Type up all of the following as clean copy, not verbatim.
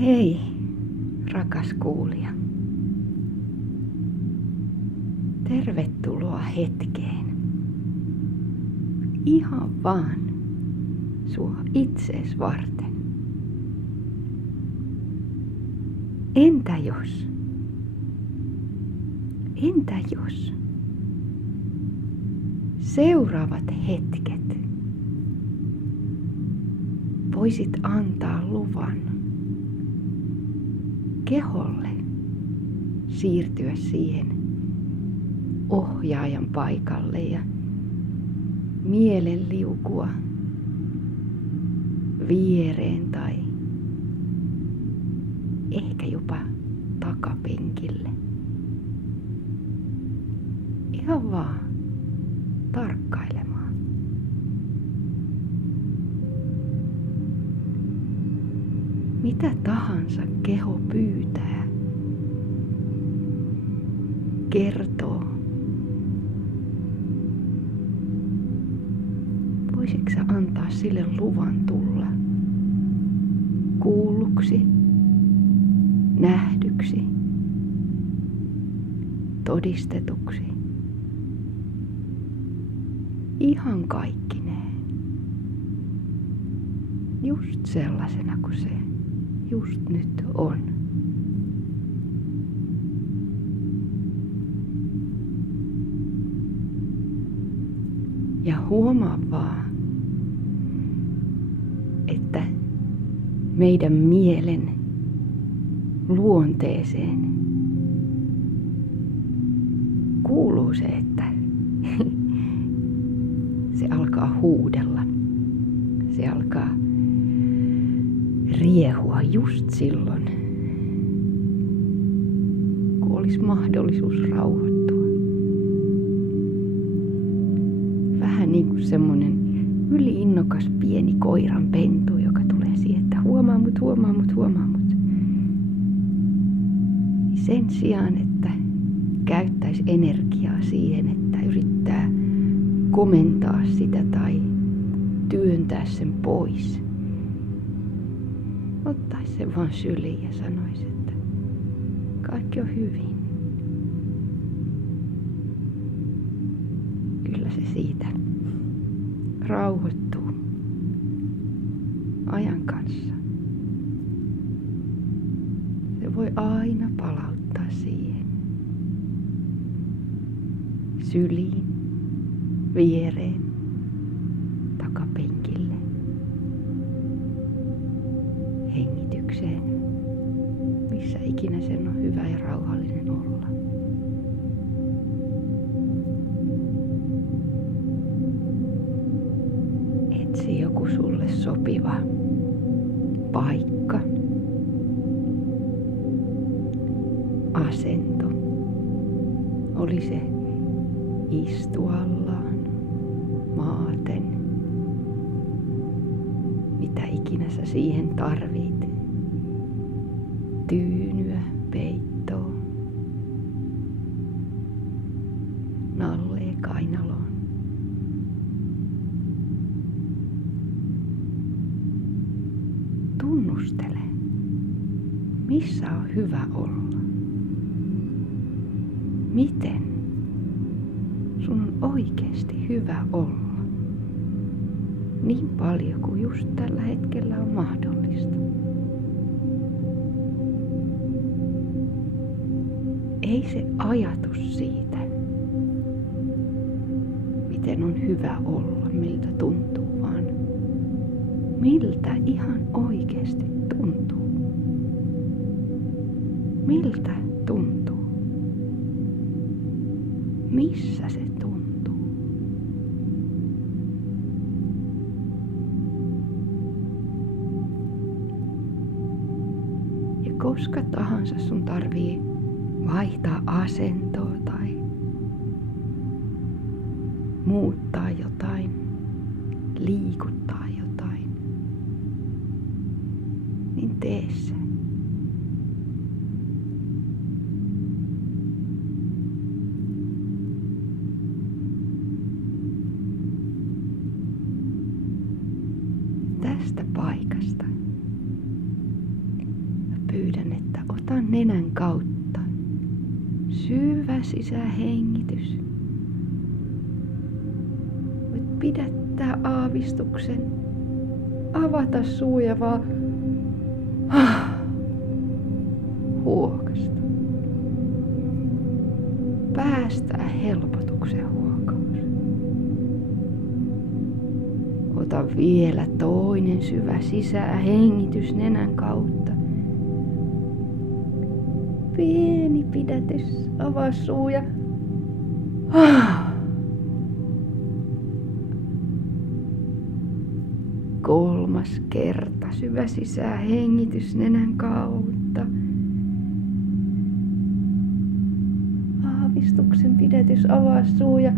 Hei, rakas kuulija. Tervetuloa hetkeen. Ihan vaan sua itsees varten. Entä jos? Entä jos? Seuraavat hetket voisit antaa luvan keholle siirtyä siihen ohjaajan paikalle ja mielen liukua viereen tai ehkä jopa takapenkille. Ihan vaan tarkkailemaan. Mitä tahansa keho pyytää, kertoo. Voisitko sä antaa sille luvan tulla kuulluksi, nähdyksi, todistetuksi? Ihan kaikkineen. Just sellaisena kuin se just nyt on. Ja huomaa vaan, että meidän mielen luonteeseen kuuluu se, että se alkaa huudella. Se alkaa riehua just silloin, kun olisi mahdollisuus rauhoittua. Vähän niin kuin semmonen yliinnokas pieni koiranpentu, joka tulee siihen, että huomaa mut. Sen sijaan, että käyttäisi energiaa siihen, että yrittää komentaa sitä tai työntää sen pois. Ottaisi sen vaan syliin ja sanoisi, että kaikki on hyvin. Kyllä se siitä rauhoittuu ajan kanssa. Se voi aina palauttaa siihen syliin, viereen, takapenkille, hengitykseen, missä ikinä sen on hyvä ja rauhallinen olla. Etsi joku sulle sopiva paikka, asento. Oli se istuallaan, maaten, mitä ikinä sä siihen tarvit. Tyynyä, peittoa, nallee kainaloon. Tunnustele, missä on hyvä olla. Miten sun on oikeasti hyvä olla. Niin paljon kuin just tällä hetkellä on mahdollista. Ei se ajatus siitä, miten on hyvä olla, miltä tuntuu, vaan miltä ihan oikeasti tuntuu. Miltä tuntuu? Missä se tuntuu? Ja koska tahansa sun tarvii vaihtaa asentoa tai muuttaa jotain, liikuttaa jotain, niin tee se. Tästä paikasta pyydän, että ota nenän kautta syvä sisähengitys. Voit pidättää aavistuksen, avata suu ja vaan huokasta. Päästää helpotuksen huokaus. Ota vielä toinen syvä sisähengitys nenän kautta. Pieni pidätys, avaa suu ja kolmas kerta syvä sisähengitys nenän kautta. Aavistuksen pidätys, avaa suu ja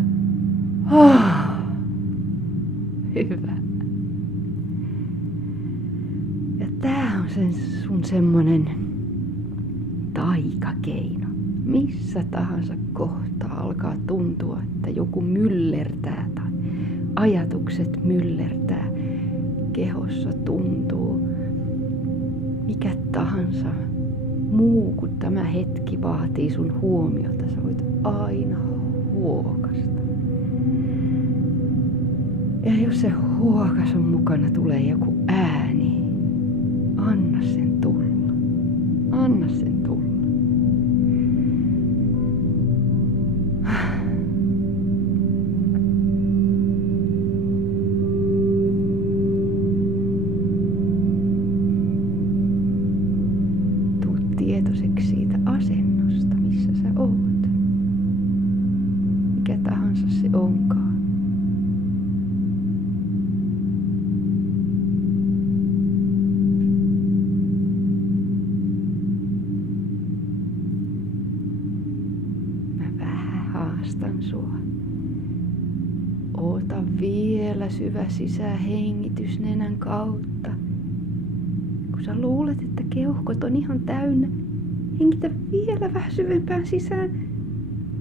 hyvä. Ja tää on sun semmonen taikakeino. Missä tahansa kohtaa alkaa tuntua, että joku myllertää tai ajatukset myllertää. Kehossa tuntuu mikä tahansa muu kuin tämä hetki vaatii sun huomiota. Sä voit aina huokasta. Ja jos se huokasun mukana tulee joku ääni, anna sen tulla. Anna sen tulla. Tuu tietoiseksi siitä asennosta, missä sä oot. Mikä tahansa se onkaan. Haastan sua. Ota vielä syvä sisähengitys nenän kautta. Kun sä luulet, että keuhkot on ihan täynnä, hengitä vielä vähän syvempään sisään.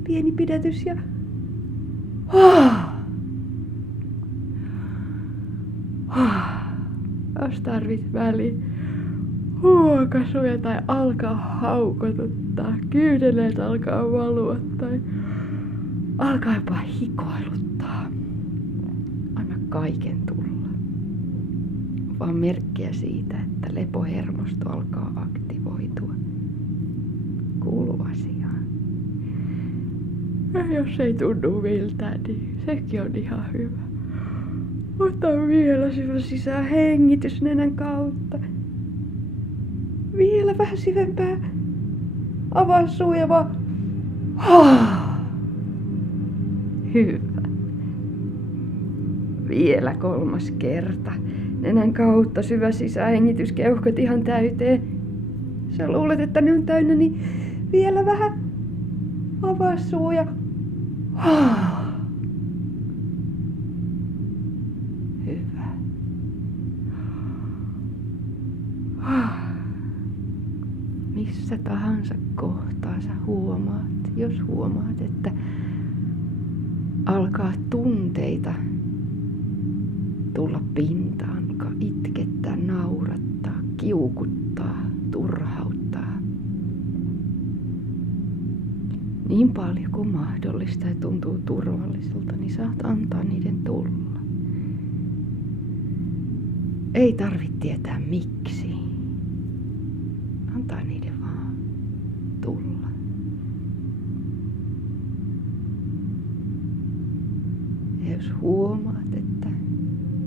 Pieni pidätys ja jos tarvit väliin huokasuja tai alkaa haukotuttaa, kyyneleet alkaa valua tai alkaa jopa hikoiluttaa. Anna kaiken tulla. Vaan merkkejä siitä, että lepohermosto alkaa aktivoitua. Kuulu asiaan. Ja jos ei tunnu miltään, niin sekin on ihan hyvä. Ota vielä syvä sisään hengitys nenän kautta. Vielä vähän syvempää. Avaa suu ja vaan hyvä. Vielä kolmas kerta. Nenän kautta syvä sisähengitys, keuhkot ihan täyteen. Sä luulet, että ne on täynnä, niin vielä vähän. Avaa suu ja hyvä. Missä tahansa kohtaa sä huomaat, jos huomaat, että alkaa tunteita tulla pintaan, alkaa itkettää, naurattaa, kiukuttaa, turhauttaa. Niin paljon kuin mahdollista ja tuntuu turvalliselta, niin saat antaa niiden tulla. Ei tarvitse tietää miksi. Antaa niiden vaan tulla. Ja jos huomaat, että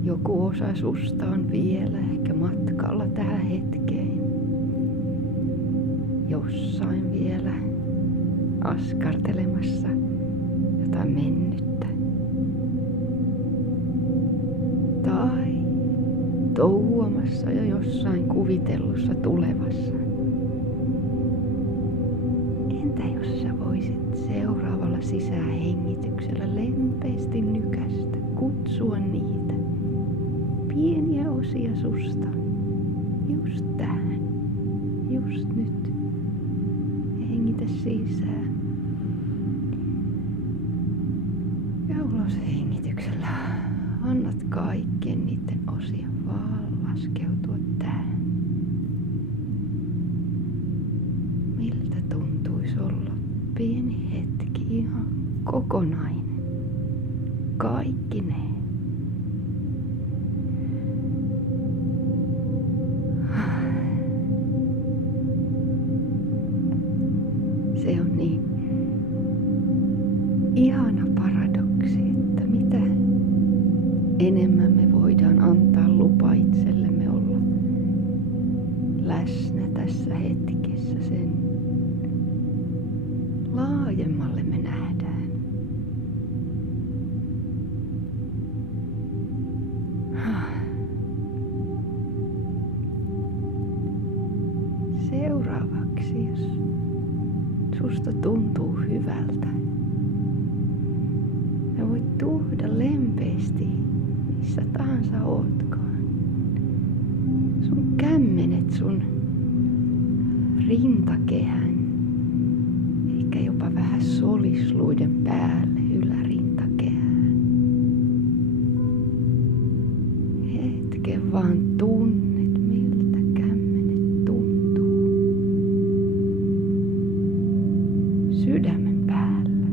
joku osa susta on vielä ehkä matkalla tähän hetkeen, jossain vielä askartelemassa jotain mennyttä, tai touhuamassa jo jossain kuvitellussa tulevassa. Entä jos sä voisit seuraavalla sisähengityksellä lempeästi nykästä, kutsua niitä pieniä osia susta just tähän, just nyt. Hengitä sisään. Ja ulos hengityksellä annat kaikkien niiden osien vaan laskeutua tähän. pieni hetki ihan kokonainen. Kaikki ne. Se on niin ihana paradoksi, että mitä enemmän me voidaan antaa lupa itsellemme olla läsnä tässä hetkessä, sen laajemmalle me nähdään. Seuraavaksi, jos susta tuntuu hyvältä, ja voit tuoda lempeästi missä tahansa ootkaan. Sun kämmenet sun rintakehän, ehkä jopa vähän solisluiden päälle ylärintakehään. Hetken vaan tunnet, miltä kämmenet tuntuu sydämen päällä.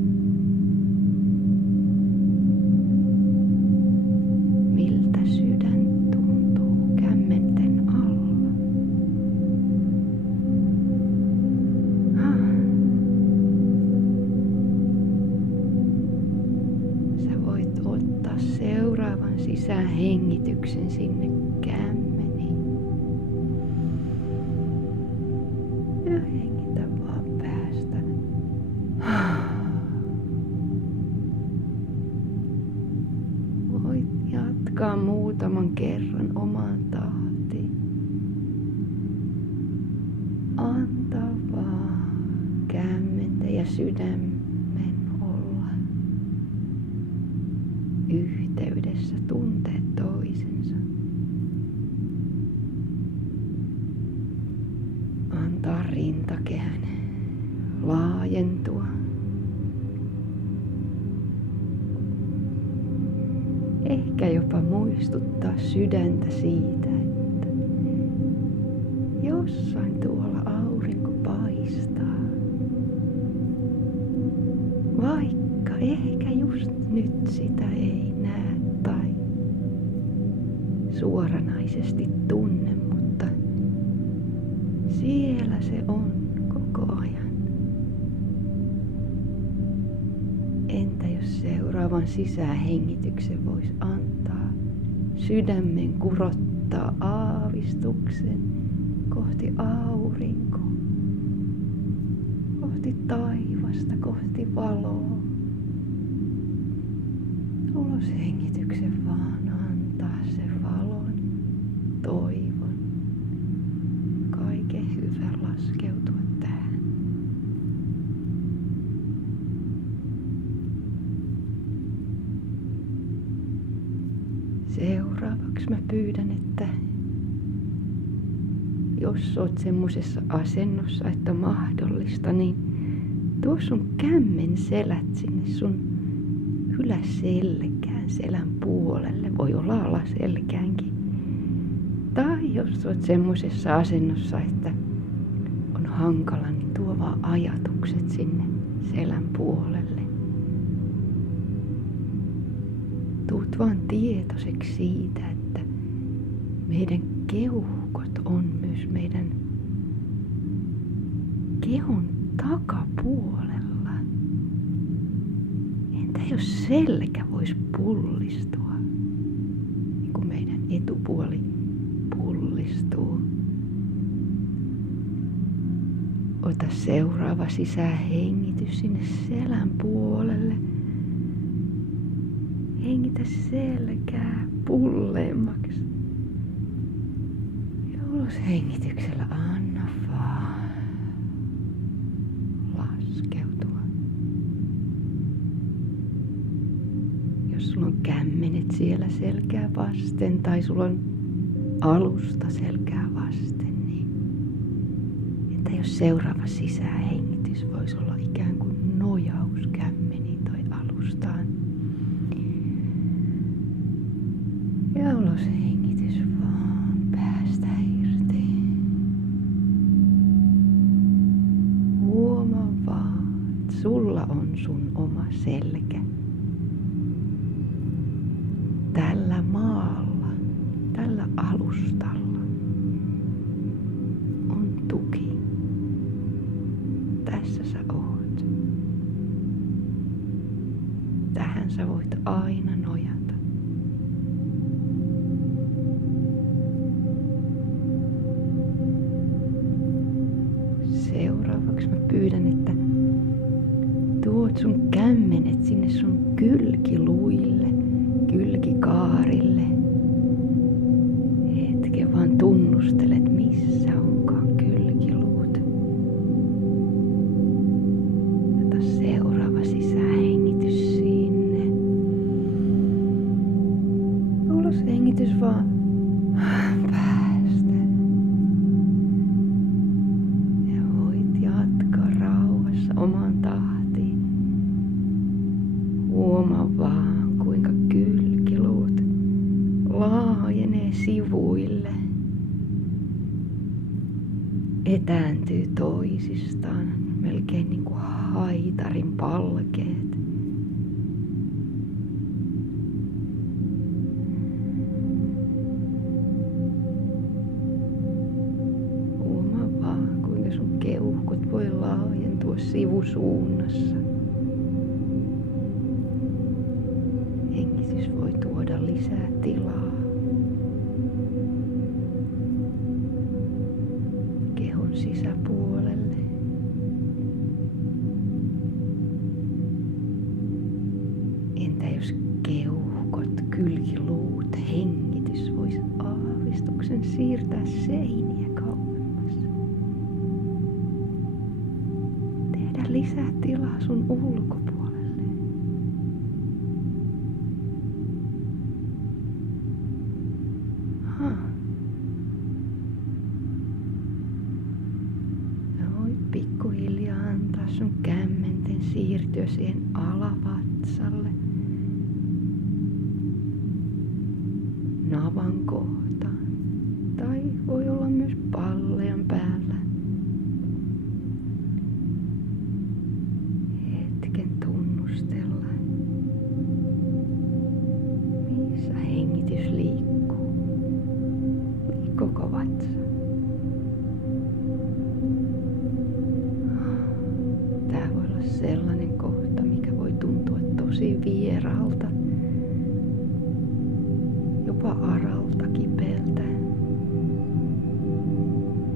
Miltä sydän tuntuu kämmenten alla. Sä voit ottaa seuraavan sisäänhengityksen sinne kämmeniin. Ja hengitä vaan päästä. Voit jatkaa muutaman kerran omaan tahtiin. Anta vaan kämmenten ja sydämen olla yhteydessä, tunteet toisensa. Antaa rintakehän laajentua. Ehkä jopa muistuttaa sydäntä siitä, että jossain tuolla aurinko paistaa. Vaikka ehkä just nyt sitä ei näe tai suoranaisesti tunne, mutta siellä se on koko ajan. Entä jos seuraavan sisäänhengityksen vois antaa sydämen kurottaa aavistuksen kohti aurinkoa, kohti taivasta, kohti valoa. Ulos hengityksen vaan antaa se valon, toivon, kaiken hyvän laskeutua tähän. Seuraavaksi mä pyydän, että jos oot semmosessa asennossa, että mahdollista, niin tuo sun kämmen selät sinne sun yläselkään, selän puolelle. Voi olla alaselkäänkin. Tai jos oot semmosessa asennossa, että on hankala, niin tuo vaan ajatukset sinne selän puolelle. Tuut vaan tietoiseksi siitä, että meidän keuhkot on myös meidän kehon takapuolella. Entä jos selkä voisi pullistua, niin kuin meidän etupuoli pullistuu? Ota seuraava sisäänhengitys sinne selän puolelle. Hengitä selkää pulleemmaksi. Ja ulos hengityksellä anna vaan laskeutua. Jos sulla on kämmenet siellä selkää vasten tai sulla on alusta selkää vasten, niin entä jos seuraava sisäänhengitys voisi olla ikään kuin nojaus kämmeniin tai alustaan. Ja ulos hengitys vaan päästä irti. Huomaa vaan, että on sun oma selkä. Tällä maalla, tällä alustalla on tuki. Tässä sä oot. Tähän sä voit aina nojata. Seuraavaksi mä pyydän, että tuot sun kämmenet sinne sun kylkiluille, kylkikaarille. Hetken vaan tunnustelet, missä onkaan kylkiluut. Ota seuraava sisähengitys sinne. Uloshengitys vaan päästä. Ja voit jatkaa rauhassa omaan tahtiin. Huomaa vaan, kuinka kylkiluut laajenee sivuille. Etääntyy toisistaan, melkein niin kuin haitarin palkeet. Huomaa vaan, kuinka sun keuhkot voi laajentua sivusuunnassa. Hengitys voi tuoda lisää tilaa. Kehon sisäpuolelle. Entä jos keuhkot, kylkiluut, hengitys voisi aavistuksen siirtää seiniä kauemmas? Tehdä lisää tilaa sun ulkopuolelle. Pikkuhiljaa antaa sun kämmenten siirtyä siihen alavatsalle, navan kohtaan, tai voi olla myös pallean päällä. Hetken tunnustella, missä hengitys liikkuu. Liikkuuko vatsa? Tää voi olla sellainen kohta, mikä voi tuntua tosi vieraalta, jopa aralta, kipeältä,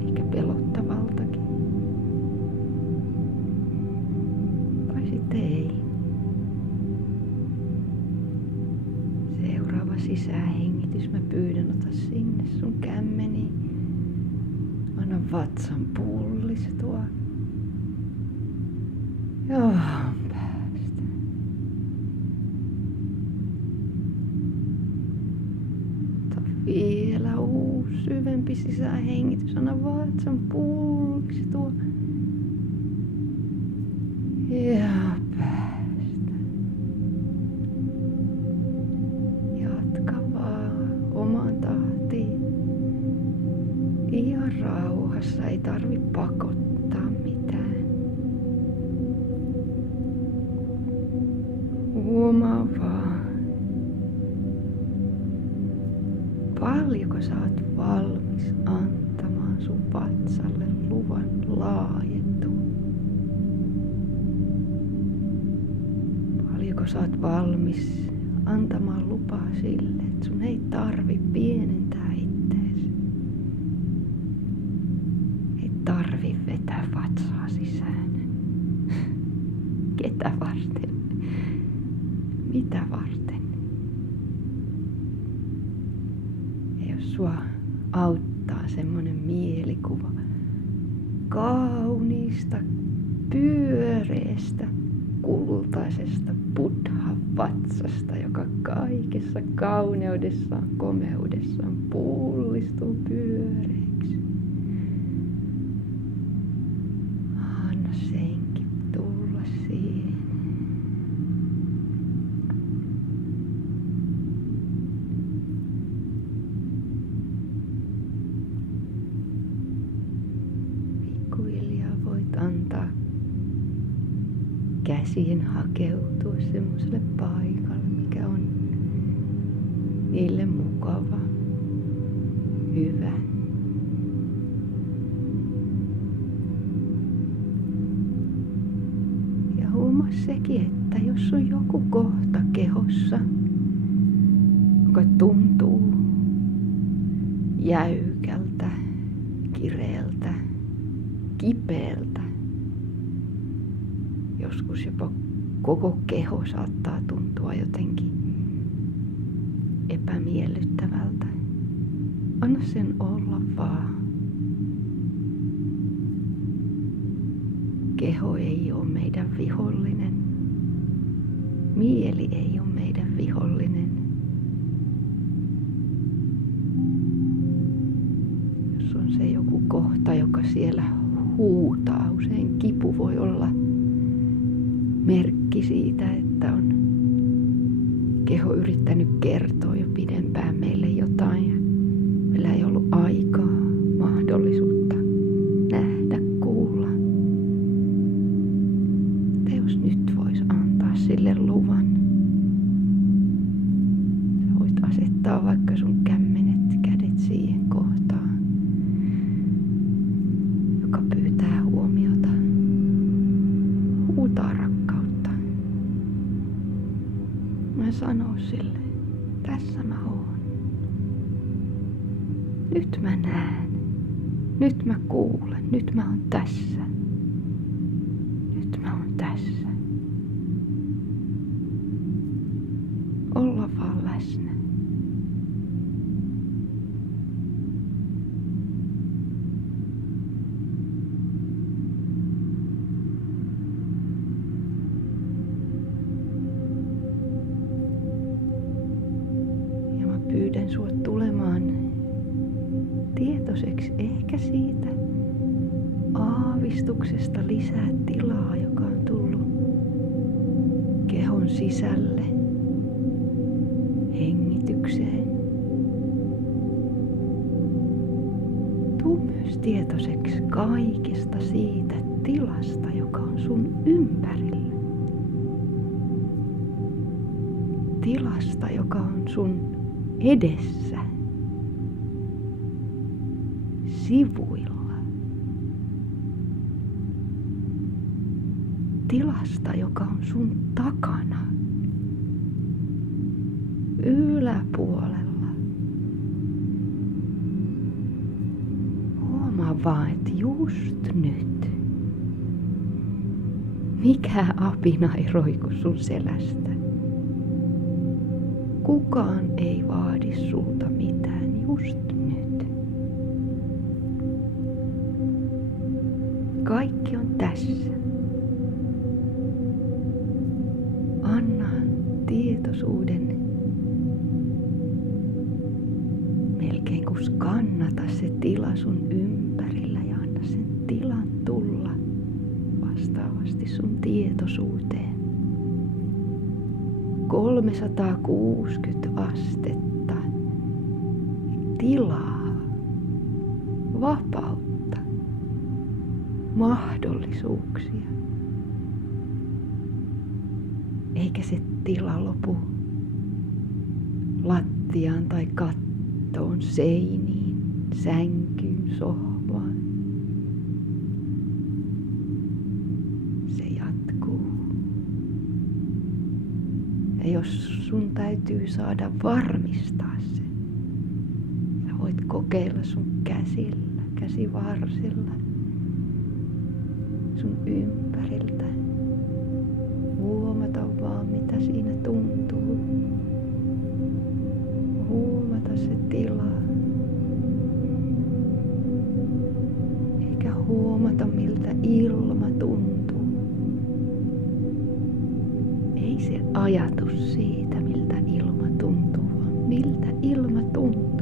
ehkä pelottavaltakin. Tai sitten ei. Seuraava sisähengitys mä pyydän, ota sinne sun kämmeniin. Anna vatsan pullistua. Joo, päästä. Ota vielä uusi syvempi sisähengitys. Anna vatsan pullistua. Ja päästä. Jatka vaan omaan tahtiin. Ihan rauhassa, ei tarvi pakottaa mitään. Huomaa vaan, paljonko sä oot valmis antamaan sun vatsalle luvan laajentua. Paljonko sä oot valmis antamaan lupaa sille, että sun ei tarvi pienentää itteesi. Ei tarvi vetää vatsaa sisään. Ketä varten? Mitä varten? Ja jos sua auttaa semmonen mielikuva kauniista, pyöreästä, kultaisesta buddhan vatsasta, joka kaikessa kauneudessaan, komeudessaan pullistuu pyöreäksi. Anna senkin tulla siihen. käsien hakeutua semmoiselle paikalle, mikä on niille mukava, hyvä. Ja huomaa sekin, että jos on joku kohta kehossa, joka tuntuu jäykältä, kireältä, kipeältä, joskus jopa koko keho saattaa tuntua jotenkin epämiellyttävältä. Anna sen olla vaan. Keho ei ole meidän vihollinen. Mieli ei ole meidän vihollinen. Jos on se joku kohta, joka siellä huutaa, usein kipu voi olla merkki siitä, että on keho yrittänyt kertoa jo pidempään meille jotain ja meillä ei ollut aikaa, mahdollisuutta nähdä, kuulla. Mutta jos nyt vois antaa sille luvan, sä voit asettaa vaikka sun kädet siihen kohtaan, joka pyytää huomiota, huutaa rakkautta. Mä sanon sille, tässä mä oon. Nyt mä näen. Nyt mä kuulen. Nyt mä oon tässä. Nyt mä oon tässä. Olla vaan läsnä. Ja mä pyydän sua tulemaan tietoiseksi ehkä siitä aavistuksesta lisää tilaa, joka on tullut kehon sisälle, hengitykseen. Tuu myös tietoiseksi kaikesta siitä tilasta, joka on sun ympärillä. Tilasta, joka on sun edessä. Sivuilla. Tilasta, joka on sun takana. Yläpuolella. Huomaa vaan, että just nyt. Mikä apina ei roiku sun selästä. Kukaan ei vaadi sulta mitään just nyt. Kaikki on tässä. Anna tietoisuuden melkein kuin skannata se tila sun ympärillä ja anna sen tilan tulla vastaavasti sun tietoisuuteen. 360 astetta tilaa, vapautta, mahdollisuuksia. Eikä se tila lopu lattiaan tai kattoon, seiniin, sänkyyn, sohvaan. Se jatkuu. Ja jos sun täytyy saada varmistaa se, sä voit kokeilla sun käsillä, käsivarsilla, sun ympäriltä. Huomata vaan, mitä siinä tuntuu. Huomata se tila. Eikä huomata, miltä ilma tuntuu. Ei se ajatus siitä, miltä ilma tuntuu, vaan miltä ilma tuntuu.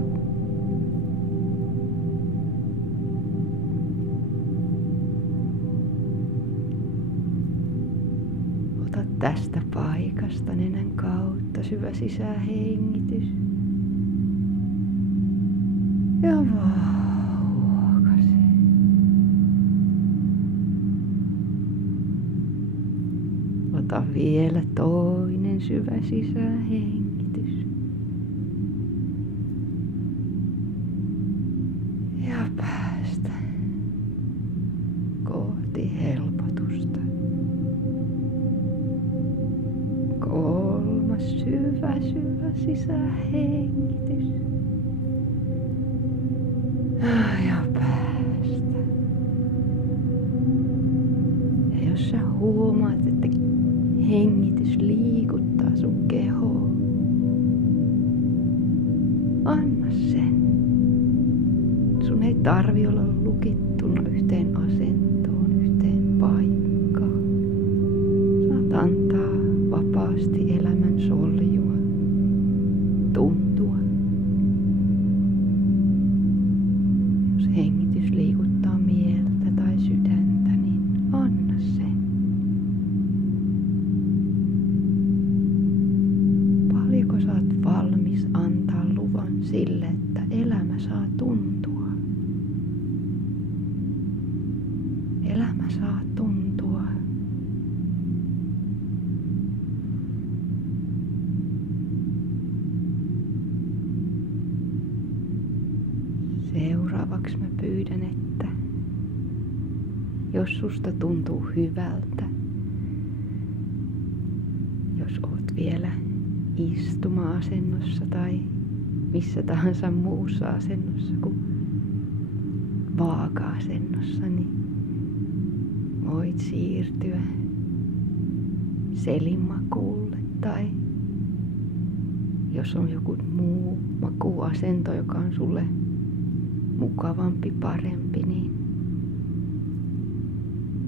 Tästä paikasta nenän kautta syvä sisähengitys. Ja vauhkase. ota vielä toinen syvä sisähengitys. Ja päästä kohti helpotusta. Kolmas syvä sisähengitys. Ja päästä. Ja jos sä huomaat, että hengitys liikuttaa sun kehoa, anna sen. Sun ei tarvi olla lukittuna yhteen asentoon, yhteen paikkaan. Saat antaa vapaasti elämän soljua, tuntua. Jos hengitys liikuttaa mieltä tai sydäntä, niin anna sen. Paljonko sä oot valmis antaa luvan sille, että elämä saa tuntua? Elämä saa tuntua. Seuraavaksi mä pyydän, että jos susta tuntuu hyvältä, jos oot vielä istuma-asennossa tai missä tahansa muussa asennossa kuin vaaka-asennossa, niin voit siirtyä selinmakuulle tai jos on joku muu makuasento, joka on sulle mukavampi, parempi, niin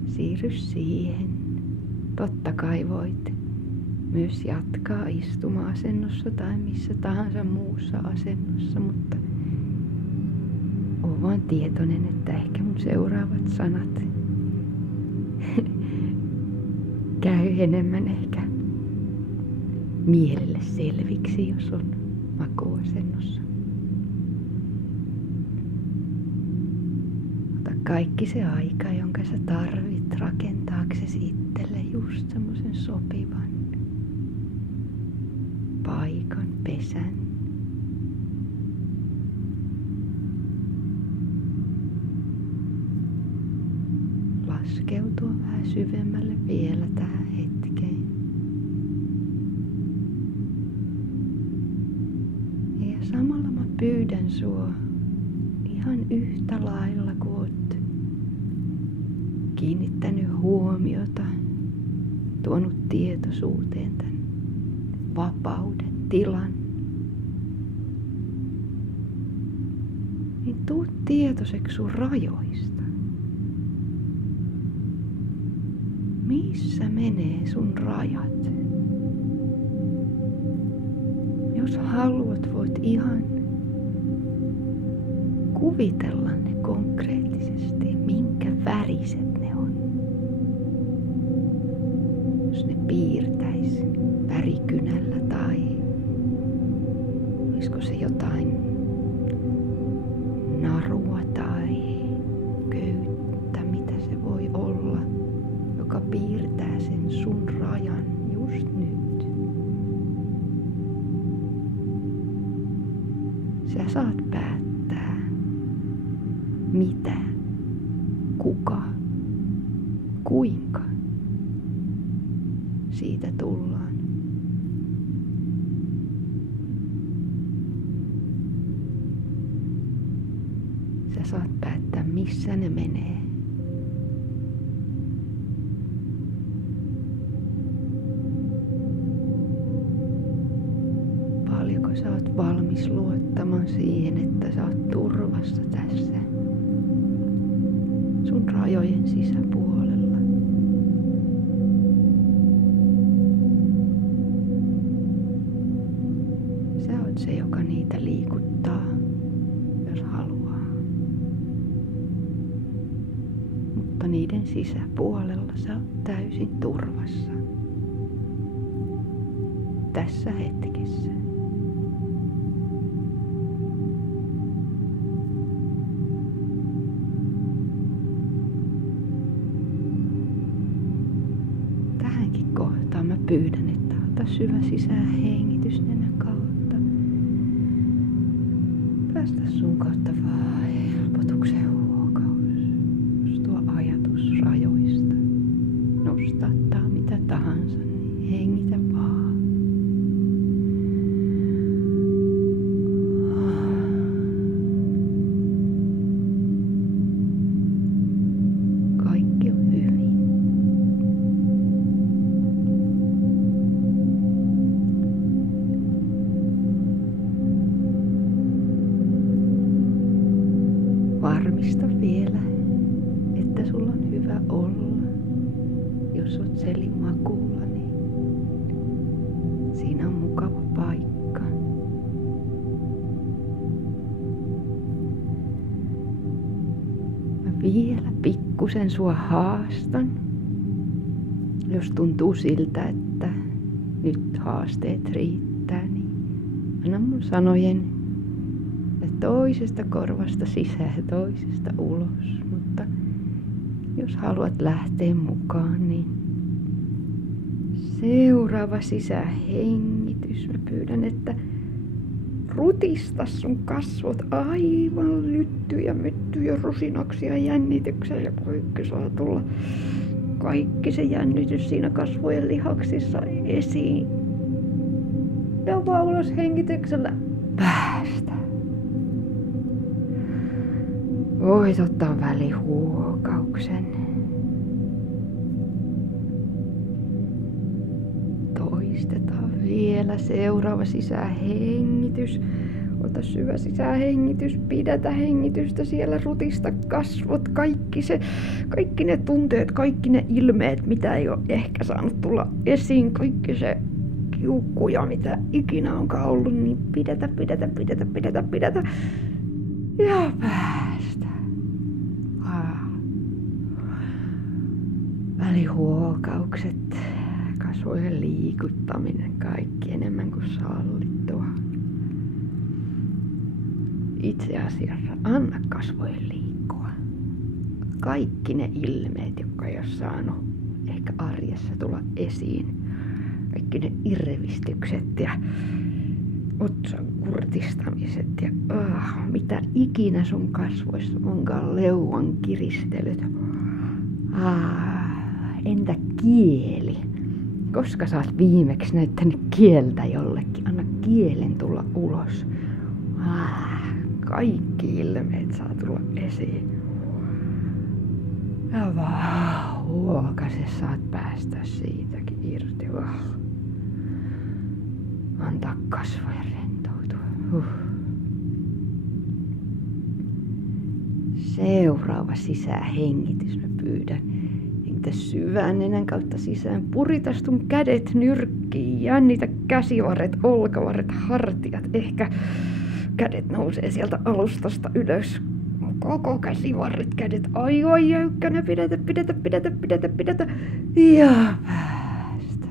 siirry siihen. Totta kai voit myös jatkaa istuma-asennossa tai missä tahansa muussa asennossa, mutta oon vaan tietoinen, että ehkä mun seuraavat sanat käy enemmän ehkä mielelle selviksi, jos on makuasennossa. Ota kaikki se aika, jonka sä tarvit rakentaaksesi itselle just semmosen sopivan paikan, pesän. Laskeutua vähän syvemmälle vielä tähän hetkeen. Ja samalla mä pyydän sua ihan yhtä lailla, kun oot kiinnittänyt huomiota, tuonut tietoisuuteen tän vapauden tilan. Niin tuu tietoiseksi sun rajoista. Missä menee sun rajat? Jos haluat, voit ihan kuvitella ne konkreettisesti, minkä väriset ne on. Jos ne piirtäis värikynällä tai olisiko se jotain narua tai köyttä, mitä se voi olla, joka piirtää sen sun rajan just nyt. Sä saat päättää, mitä, kuka, kuinka siitä tullaan. Sä saat päättää, missä ne menee. Paljonko sä oot valmis luottamaan siihen, että sä oot turvassa tässä sun rajojen sisäpuolella. Sä oot se, joka niitä liikuttaa, jos haluaa. Mutta niiden sisäpuolella sä oot täysin turvassa. Tässä hetkessä. Tähänkin kohtaan pyydän, että ota syvä sisäänhengitys nenän kautta. Päästä sun kautta vaan helpotuksen huokaus. Jos tuo ajatus rajoista nostattaa mitä tahansa, niin hengitä vaan. Kaikki on hyvin. Varmista vielä, että sulla on hyvä olla. Jos oot selin makuulla, niin siinä on mukava paikka. Mä vielä pikkusen sua haastan. Jos tuntuu siltä, että nyt haasteet riittää, niin anna mun sanojen toisesta korvasta sisään ja toisesta ulos. Mutta jos haluat lähteä mukaan, niin seuraava sisähengitys. Mä pyydän, että rutista sun kasvot aivan lyttyjä, myttyjä, rusinaksia, jännityksiä ja kaikki saa tulla. Kaikki se jännitys siinä kasvojen lihaksissa esiin. Ja vaan ulos hengityksellä päästä. Voit ottaa välihuokauksen. Toistetaan vielä seuraava sisähengitys. Ota syvä sisähengitys, pidätä hengitystä siellä, rutista kasvot, kaikki ne tunteet, kaikki ne ilmeet, mitä ei ole ehkä saanut tulla esiin, kaikki se kiukkuja, mitä ikinä onkaan ollut, niin pidätä. Ja päästä. Välihuokaukset, kasvojen liikuttaminen, kaikki enemmän kuin sallittua. Itse asiassa anna kasvojen liikkua. Kaikki ne ilmeet, jotka ei ole saanut ehkä arjessa tulla esiin. Kaikki ne irvistykset ja otsan kurtistamiset ja mitä ikinä sun kasvoissa onkaan, leuan kiristelyt. Entä kieli? Koska sä oot viimeksi näyttänyt kieltä jollekin? Anna kielen tulla ulos. Kaikki ilmeet saa tulla esiin. Ja vaan huokase, saat päästä siitäkin irti. Antaa kasvojen rentoutua. Seuraava sisähengitys mä pyydän. Hengitä syvään nenän kautta sisään. Purita sun kädet nyrkkiin. Jännitä käsivarret, olkavarret, hartiat. Ehkä kädet nousee sieltä alustasta ylös. Koko käsivarret, kädet aivan jäykkänä. Pidätä. Ja päästä.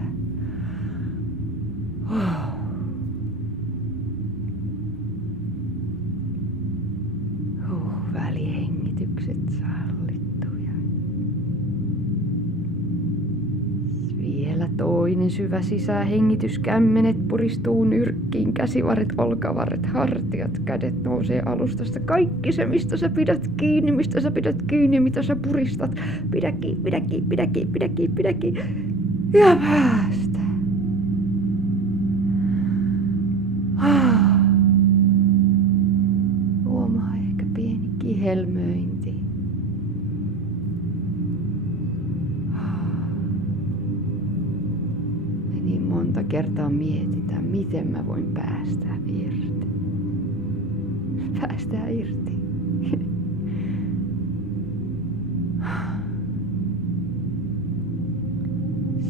Välihengitykset sallittuja. Vielä toinen syvä sisähengitys. Kämmenet puristuu nyrkkiin, käsivarret, olkavarret, hartiat, kädet nousee alustasta. Kaikki se, mistä sä pidät kiinni, mitä sä puristat. Pidä kiinni. Ja päästä. Huomaa ehkä pieni kihelmöinti. Me niin monta kertaa mietitään, miten mä voin päästää irti. Päästää irti.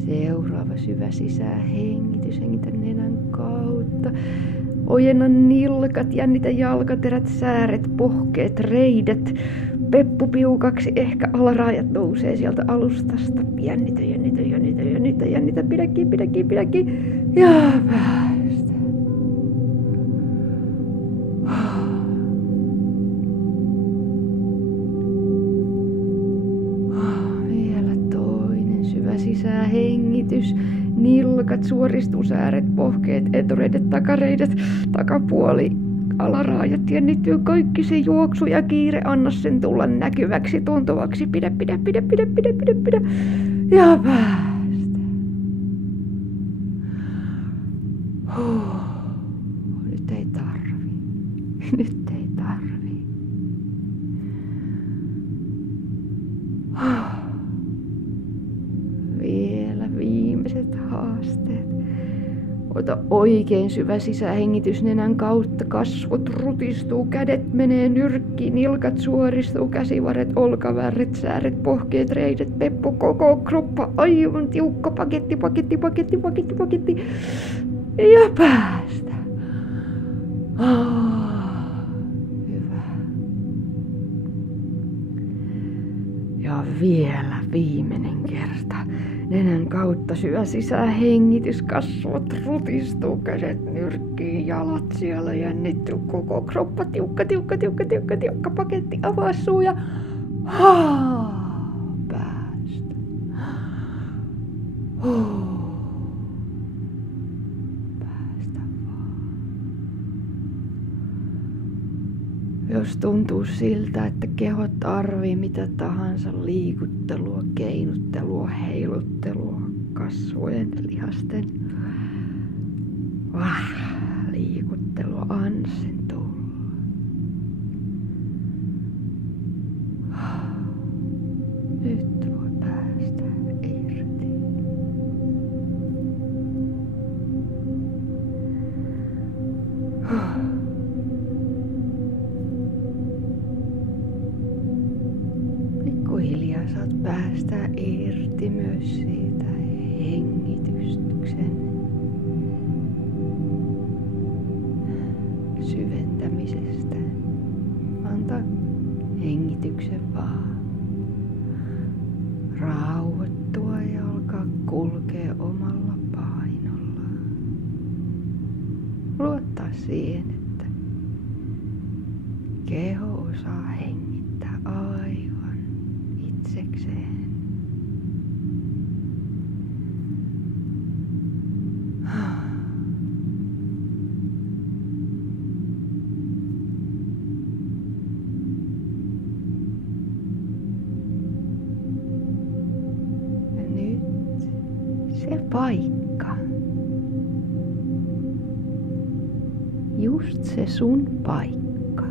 Seuraava syvä sisähengitys, hengitä nenän kautta. Ojenna nilkat, jännitä jalkaterät, sääret, pohkeet, reidet. Peppupiukaksi ehkä alaraajat nousee sieltä alustasta. Jännitä. Pidä kiinni. Ja päästä. Vielä toinen syvä sisähengitys. nilkat suoristuu, sääret, pohkeet, etureidet, takareidet, takapuoli, alaraajat jännittyy kaikki se juoksu ja kiire, anna sen tulla näkyväksi, tuntuvaksi, pidä. Ja päästä. Nyt ei tarvi. Vielä viimeiset haasteet. Ota oikein syvä sisähengitys nenän kautta, kasvot rutistuu, kädet menee nyrkkiin, nilkat suoristuu, käsivarret, olkavärret, sääret, pohkeet, reidet, peppu, koko kroppa, aivan tiukka paketti. Ja päästä. Hyvä. Ja vielä viimeinen kerta. Nenän kautta syvä sisähengitys, kasvot rutistuu, kädet nyrkkiin, jalat siellä jännittyy, koko kroppa tiukka paketti, avaa suu ja päästä. Päästä vaan. Jos tuntuu siltä, että keho tarvii mitä tahansa liikuttelua, keinuttelua, heiluttelua, kasvojen, lihasten, liikuttelua, anna sen tulla. Nyt voi päästä irti. Pikkuhiljaa saat päästä irti myös siitä hengityksen syventämisestä. Anta hengityksen vaan rauhoittua ja alkaa kulkea omalla painollaan. Luottaa siihen, että keho osaa hengittää aivan itsekseen. Ja nyt se paikka. Just se sun paikka.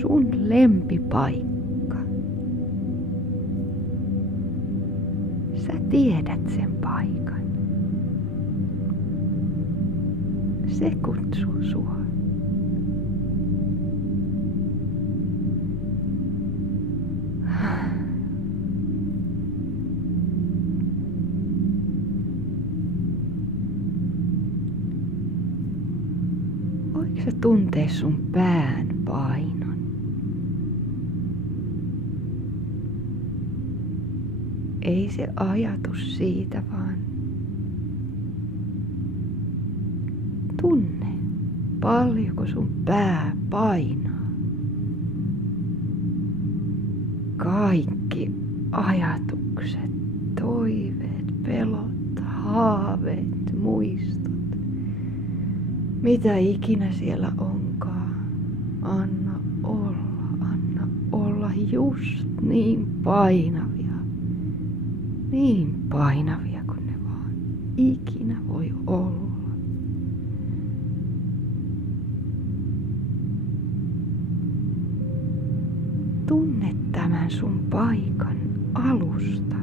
Sun lempipaikka. Sä tiedät sen paikan. Se kutsuu sua. Voitko sä tuntea sun pään painon? Ei se ajatus siitä, vaan tunne, paljonko sun pää painaa. Kaikki ajatukset, toiveet, pelot, haaveet, muistot, mitä ikinä siellä onkaan, anna olla just niin painavia kuin ne vaan ikinä voi olla. Tunne tämän sun paikan alusta.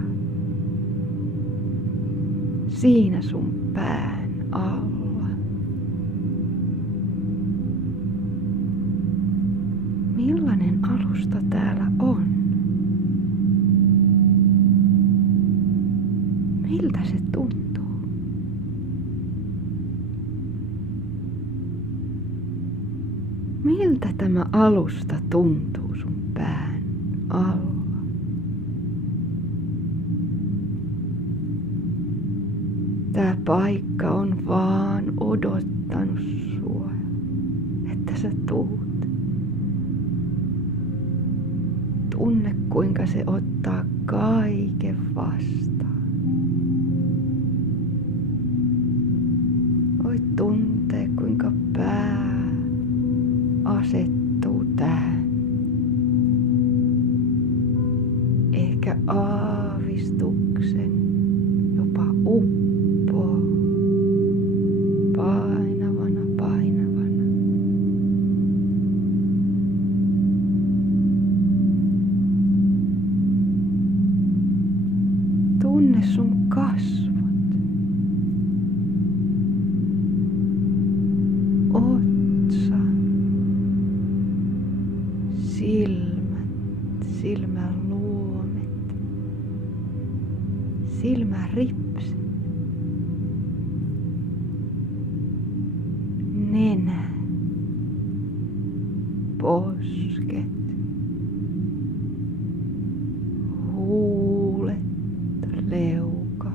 Siinä sun pään alla. Millainen alusta täällä on? Miltä se tuntuu? Miltä tämä alusta tuntuu sun pään alla? Tää paikka on vaan odottanut sua, että sä tuut. Tunne, kuinka se ottaa kaiken vastaan. tuntee, kuinka pää asettuu tähän. Ehkä aavistuksen jopa uppoo painavana. Tunne sun kasvot. Otsa. Silmäluomet. Silmäripsit. Nenä. Posket. Huulet. Leuka.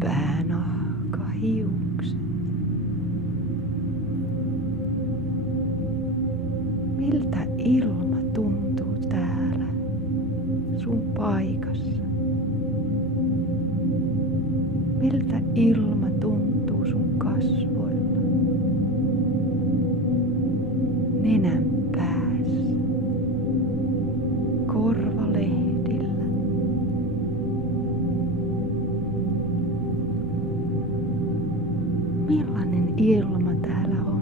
Päänahka, hiukset. Miltä ilma tuntuu täällä sun paikassa? Miltä ilma tuntuu sun kasvoilla? Nenän päässä. Korvalehdillä. Millainen ilma täällä on?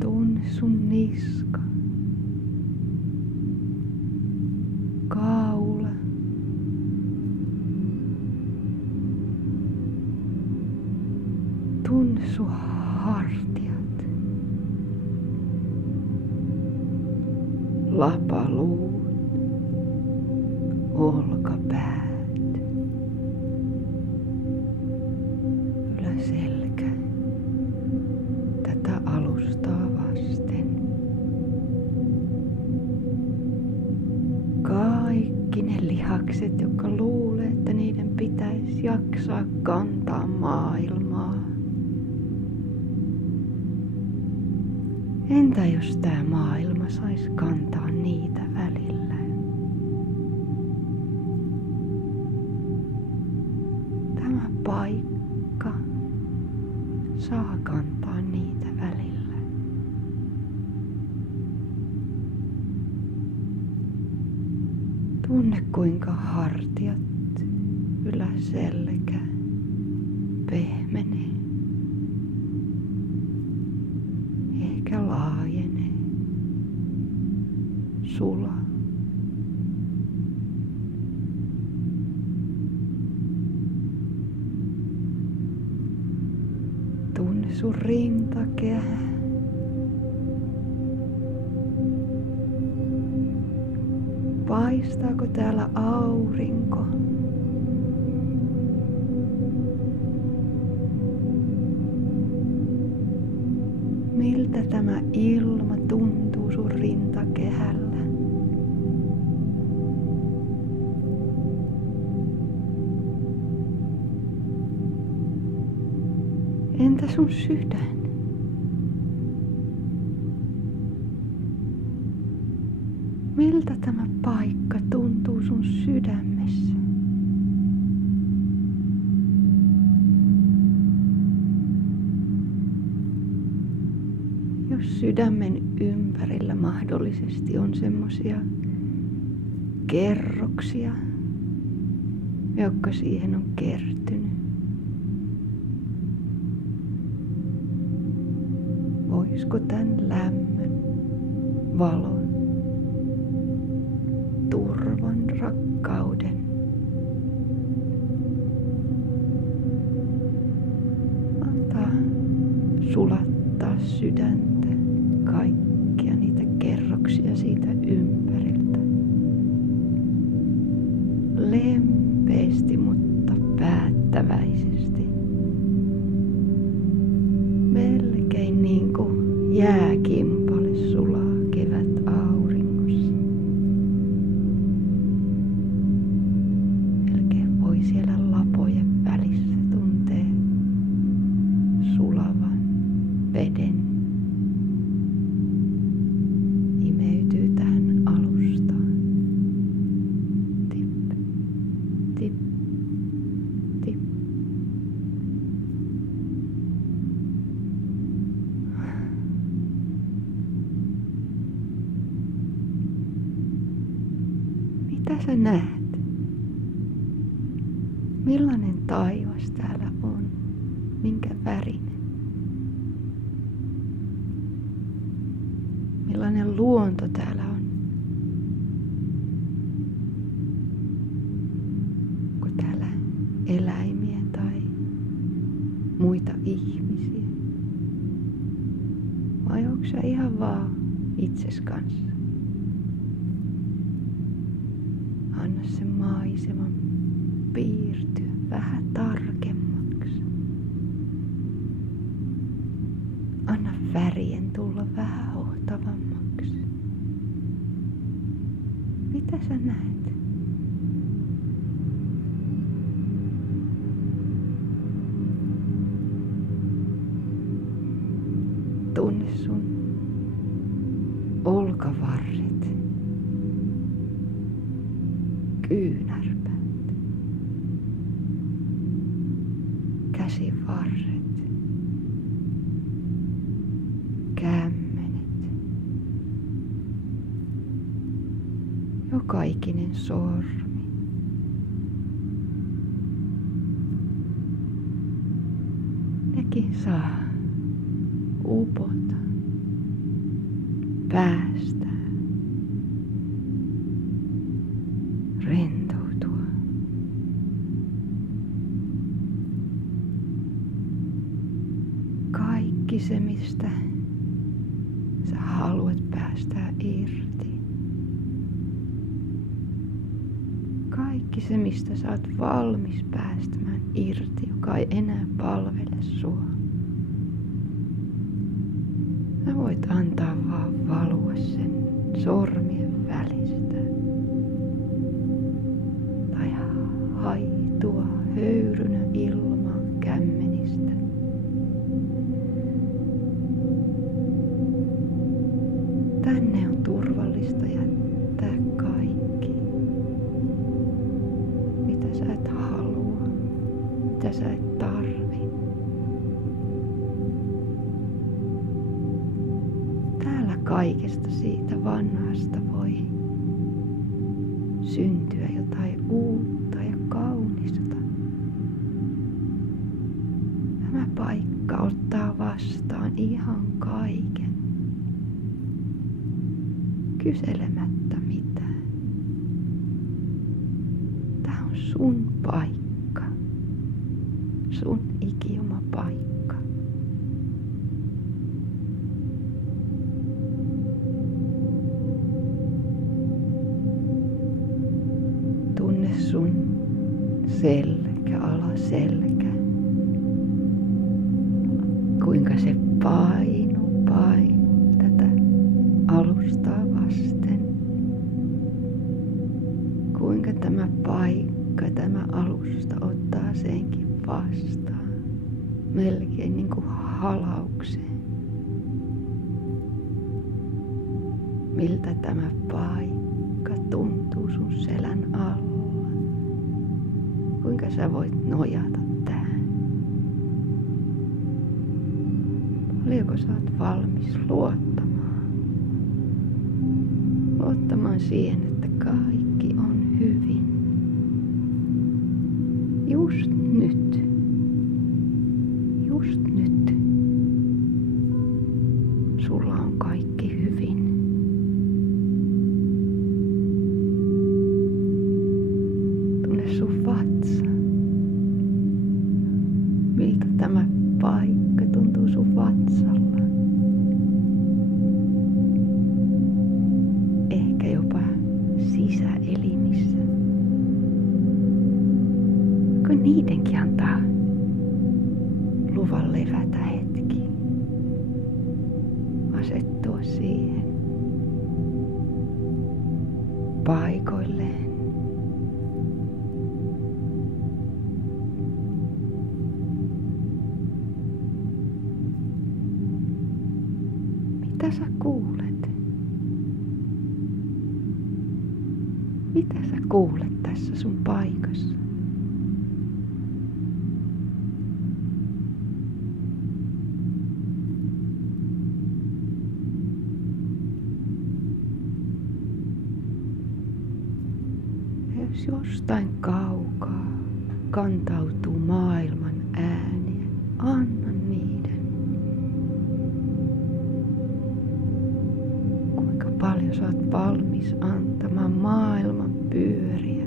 Tunne sun niska. Kaula. Tunne sun hartiat. Lapaluut. Olkapäät. Yläselkä. Tätä alustaa vasten. Kaikki ne lihakset, jotka luulee, että niiden pitäisi jaksaa kantaa maailmaa. Entä jos tää maailma sais kantaa niitä välillä? Tämä paikka saa kantaa niitä välillä. Tunne kuinka hartiat, yläselkä pehmenee. Ehkä laajenee. Sulaa. Tunne sun rintakehä. Paistaako täällä aurinko? Miltä tämä ilma tuntuu sun rintakehällä? Entä sun sydän? Miltä tämä paikka tuntuu sun sydämessä? Jos sydämen ympärillä mahdollisesti on semmosia kerroksia, jotka siihen on kertynyt. Voisiko tän lämmön, valon, turvan, rakkauden antaa sulattaa sydäntä, kaikkia niitä kerroksia siitä ympäriltä. Lempeästi, mutta päättäväisesti. Melkein niin kuin jääkimpale sulaa kevät auringossa. Melkein voi siellä lapojen välissä tuntee sä näet? Millainen taivas täällä on? Minkä värinen? Millainen luonto täällä on? Onko täällä eläimiä tai muita ihmisiä? Vai onko sä ihan vaan itses kanssa? Anna sen maiseman piirtyä vähän tarkemmaksi. Anna värien tulla vähän hohtavammaksi. Mitä sä näet? Tunne sun olkavarret, kyynärpäät, käsivarret, kämmenet, joka ikinen sormi. Nekin saa upota, päästää, rentoutua. Kaikki se, mistä sä haluat päästää irti. Kaikki se, mistä sä oot valmis päästämään irti, joka ei enää palvele sua. Sä voit antaa vaan valua sen sormien välistä. Tai haitua höyrynä ilmaan kämmenistä. Tänne on turvallista jättää kaikki, mitä sä et halua, mitä sä et tarvi. Kaikesta siitä vanhasta voi syntyä jotain uutta ja kaunista. Tämä paikka ottaa vastaan ihan kaiken, kyselemättä mitään. Tämä on sun paikka, sun ikioma paikka. Sun selkä, alaselkä. Kuinka se painuu tätä alustaa vasten. Kuinka tämä paikka, tämä alusta ottaa senkin vastaan. Melkein niin kuin halaukseen. Miltä tämä paikka tuntuu sun selän alla. Kuinka sä voit nojata tähän? Paljonko sä oot valmis luottamaan? Luottamaan siihen, että kaikki on hyvin. Just nyt. Just nyt. Sulla on kaikki hyvin. Sun vatsa. Miltä tämä paikka tuntuu sun vatsalla? Ehkä jopa sisäelimissä. Kun niidenkin antaa luvan levätä hetki. Asettua siihen paikoilleen. Mitä sä kuulet? Mitä sä kuulet tässä sun paikassa? jostain kaukaa kantautuu maailman ääniä. Anna niiden. Kuinka paljon sä oot valmis antamaan maailman pyöriä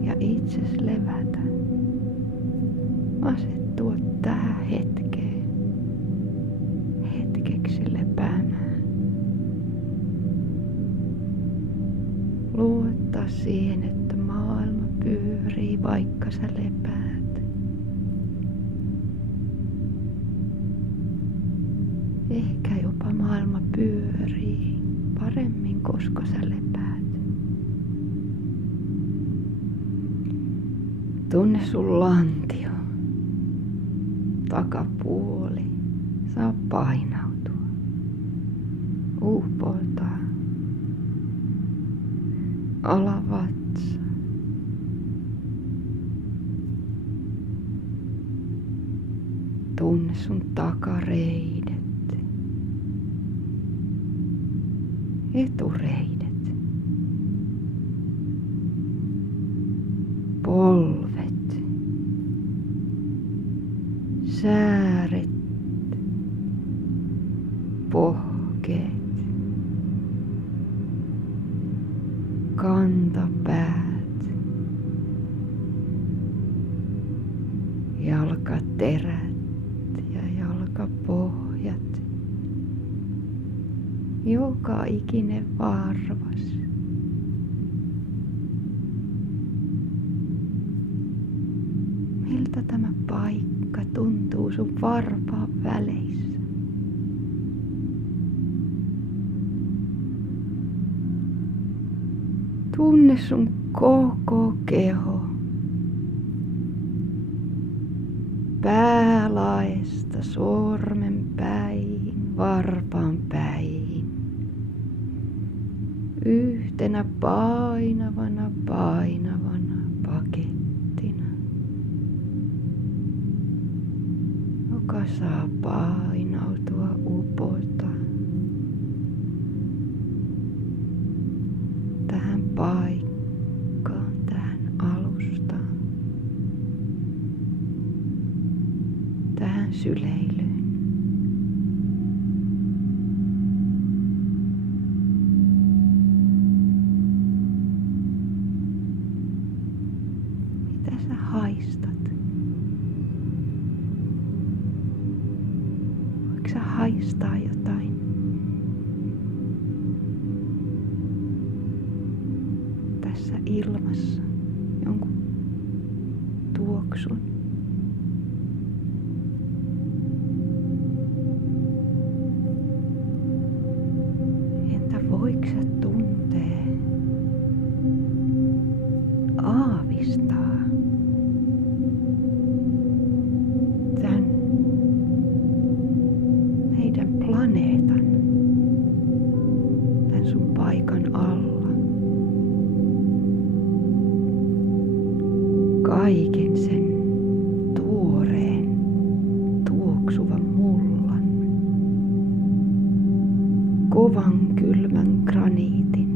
ja itses levätä. Asettua tähän hetkeen, hetkeksi lepäämään. Luottaa siihen, että maailma pyörii, vaikka sä lepäät. Ehkä jopa maailma pyörii paremmin, koska sä lepäät. Tunne sun lantio. Takapuoli saa painautua. Upota. Alavatsa. Tunne sun takareidet. Etureidet. Polvet. Sääret. Pohkeet. Kantapäät. Jalkaterät ja jalkapohjat. Joka ikinen varvas. Miltä tämä paikka tuntuu sun varpaan väleissä? Tunne sun koko keho. Päälaesta sormen päihin, varpaan päihin. Yhtenä painavana pakettina, joka saa painautua, upota tähän paikkaan, tähän alustaan, tähän syleilyyn. Mitä sä haistat? Voitko sä haistaa jotain? Tässä ilmassa jonkun tuoksun. Entä voiko sä tuntea, aavistaa tän meidän planeetan, tän sun paikan alla? Kaiken sen tuoreen, tuoksuvan mullan, kovan kylmän graniitin,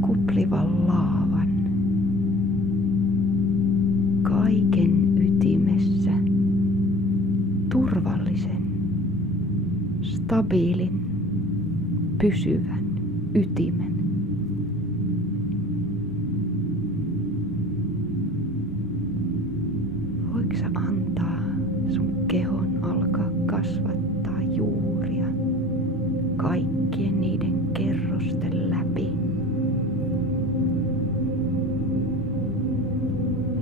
kuplivan laavan, kaiken ytimessä turvallisen, stabiilin, pysyvän ytimen. Voitko sä antaa sun kehon alkaa kasvattaa juuria kaikkien niiden kerrosten läpi?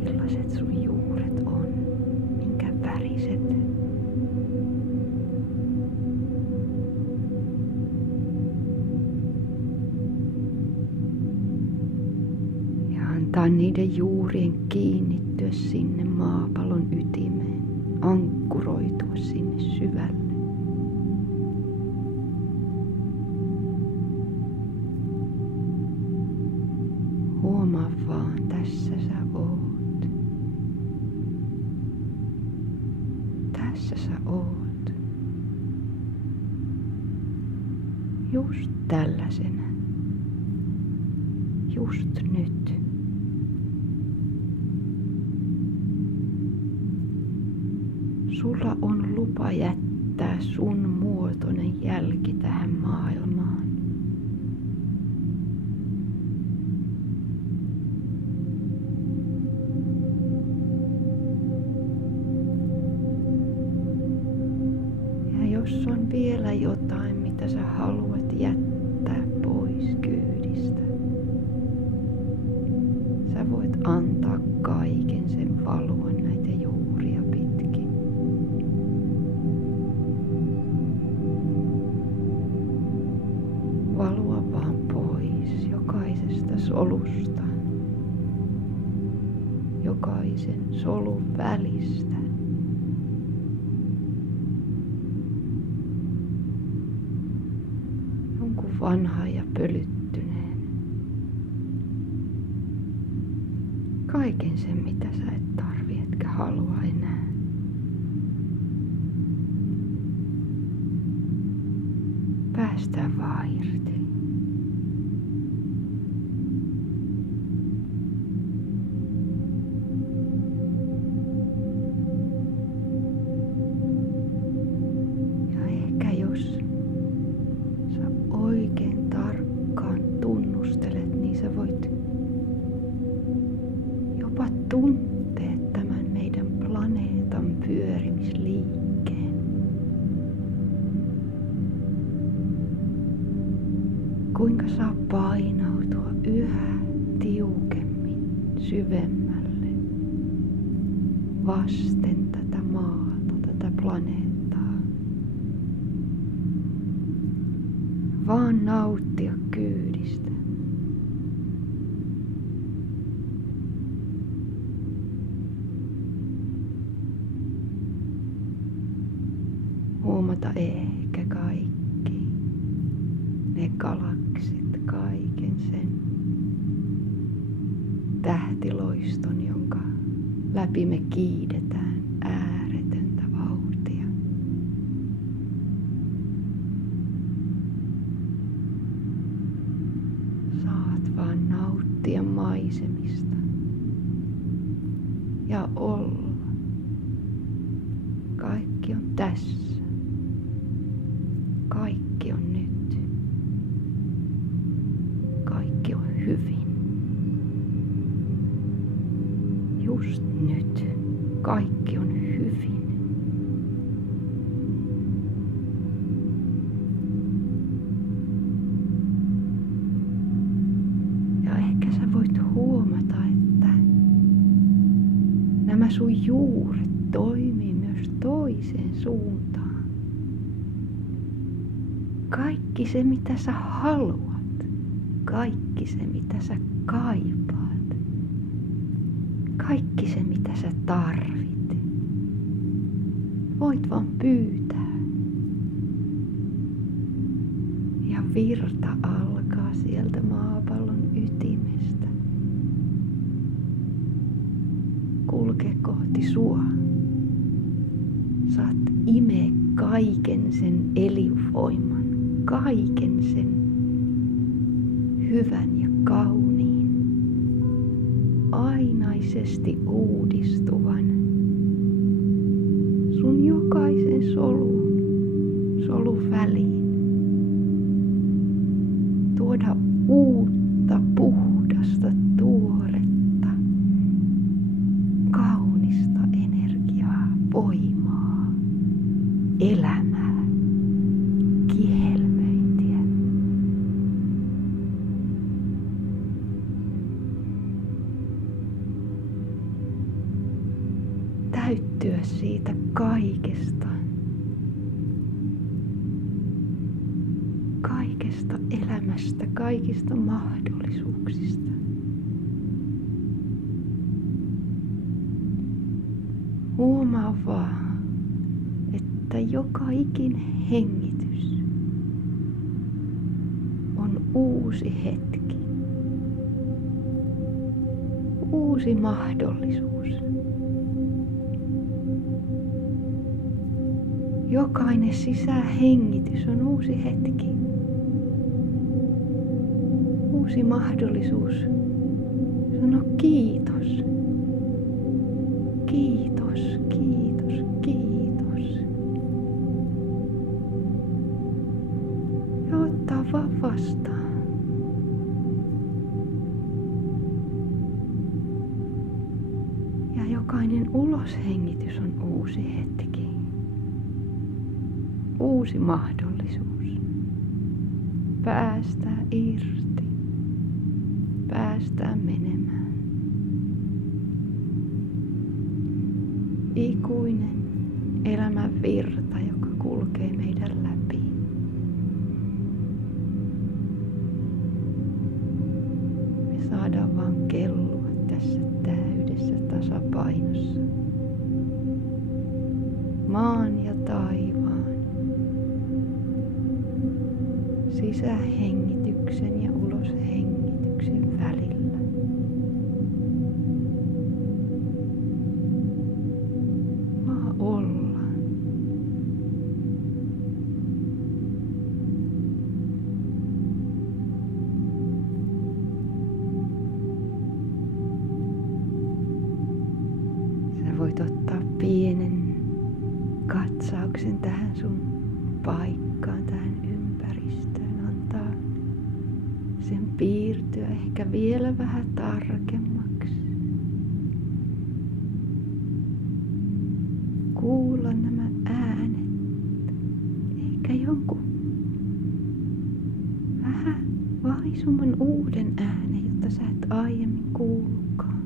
Millaiset sun juuret on? Minkä väriset? Ja antaa niiden juurien kiinnittyä sinne maapallon ytimeen, ankkuroitua sinne syvälle. Huomaa vaan, tässä sä oot. Tässä sä oot. Just tällaisena. Just nyt. Sulla on lupa jättää sun muotoinen jälki tähän maailmaan. Ja jos on vielä jotain, mitä sä haluat jättää pois kyydistä, sä voit antaa kaiken sen valua näitä juuria pitkin. Valua vaan pois jokaisesta solusta, jokaisen solun välistä. Jonkun vanhan ja pölyttyneen. Kaiken sen, mitä sä et tarvi etkä halua enää. Päästä vaan irti. Ja ehkä jos sä oikein tarkkaan tunnustelet, niin sä voit jopa tuntea tämän meidän planeetan pyörimisliikkeen. Kuinka saa painautua yhä tiukemmin syvemmälle vasten tätä maata, tätä planeettaa. Vaan nauttia kyydistä. Huomata ehkä kaikki ne galaksit, kaiken sen tähtiloiston, jonka läpi me kiidetään ääretöntä vauhtia. Saat vaan nauttia maisemista ja olla. Kaikki on tässä. Kaikki on nyt. Kaikki on hyvin. Just nyt. Kaikki on hyvin. Ja ehkä sä voit huomata, että nämä sun juuret toimii myös toiseen suuntaan. Kaikki se, mitä sä haluat, kaikki se, mitä sä kaipaat, kaikki se, mitä sä tarvit, voit vaan pyytää. Ja virta alkaa sieltä maapallon ytimestä. Kulke kohti sua. Saat imeä kaiken sen elinvoiman, kaiken sen hyvän ja kauniin, ainaisesti uudistuvan sun jokaisen solun väliin. Tuoda uutta, puhdasta, tuoretta, kaunista energiaa, voimaa, elämää, kihelmöintiä. Täyttyä siitä kaikesta. Kaikesta elämästä, kaikista mahdollisuuksista. Huomaa vaan, että joka ikinen hengitys on uusi hetki, uusi mahdollisuus. Jokainen sisähengitys on uusi hetki. uusi mahdollisuus sanoa kiitos. Kiitos, kiitos, kiitos. Ja ottaa vaan vastaan. Ja jokainen uloshengitys on uusi hetki. Uusi mahdollisuus. Päästää irti. Päästää menemään. Ikuinen elämän virta, joka kulkee meidän läpi. Me saadaan vaan kellua tässä täydessä tasapainossa. Maan ja taivaan. Sisähengityksen ja uloshengityksen välillä. Vaan olla. Sä voit ottaa pienen katsauksen tähän sun paikkaan, tähän ympäristöön. Antaa sen piirtyä ehkä vielä vähän tarkemmaksi. Kuulla nämä äänet. Ehkä jonkun vähän vaisumman uuden äänen, jota sä et aiemmin kuullutkaan.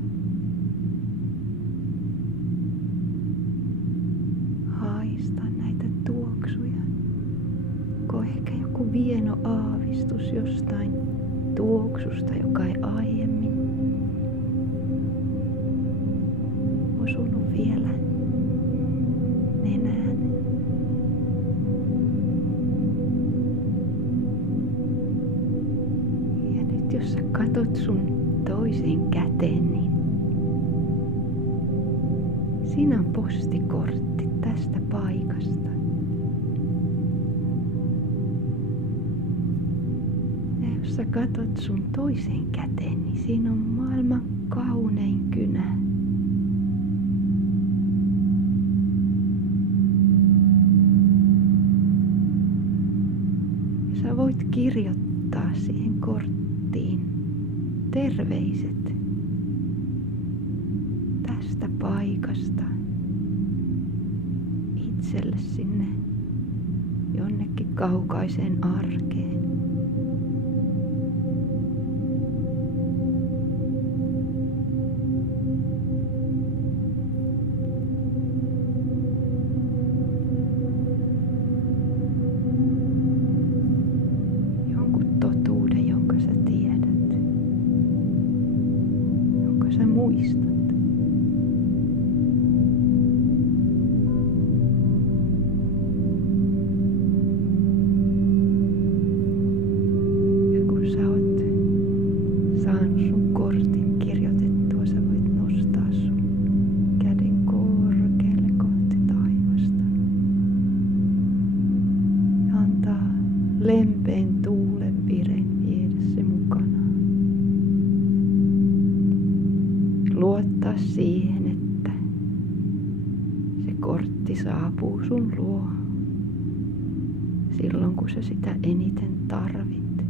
Haista näitä tuoksuja. Onko ehkä joku vieno aavistus jostain tuoksusta, joka ei aiemmin osunut vielä nenään. Ja nyt jos sä katot sun toiseen käteen, niin siinä on postikortti tästä paikasta. Ja jos sä katot sun toiseen käteen, niin siinä on maailman kaunein kynä. Ja sä voit kirjoittaa siihen korttiin terveiset tästä paikasta itselle sinne jonnekin kaukaiseen arkeen. Jonkun totuuden, jonka sä tiedät, jonka sä muistat. Lempeän tuulen viren viedä se mukanaan. Luottaa siihen, että se kortti saapuu sun luo silloin, kun sä sitä eniten tarvit.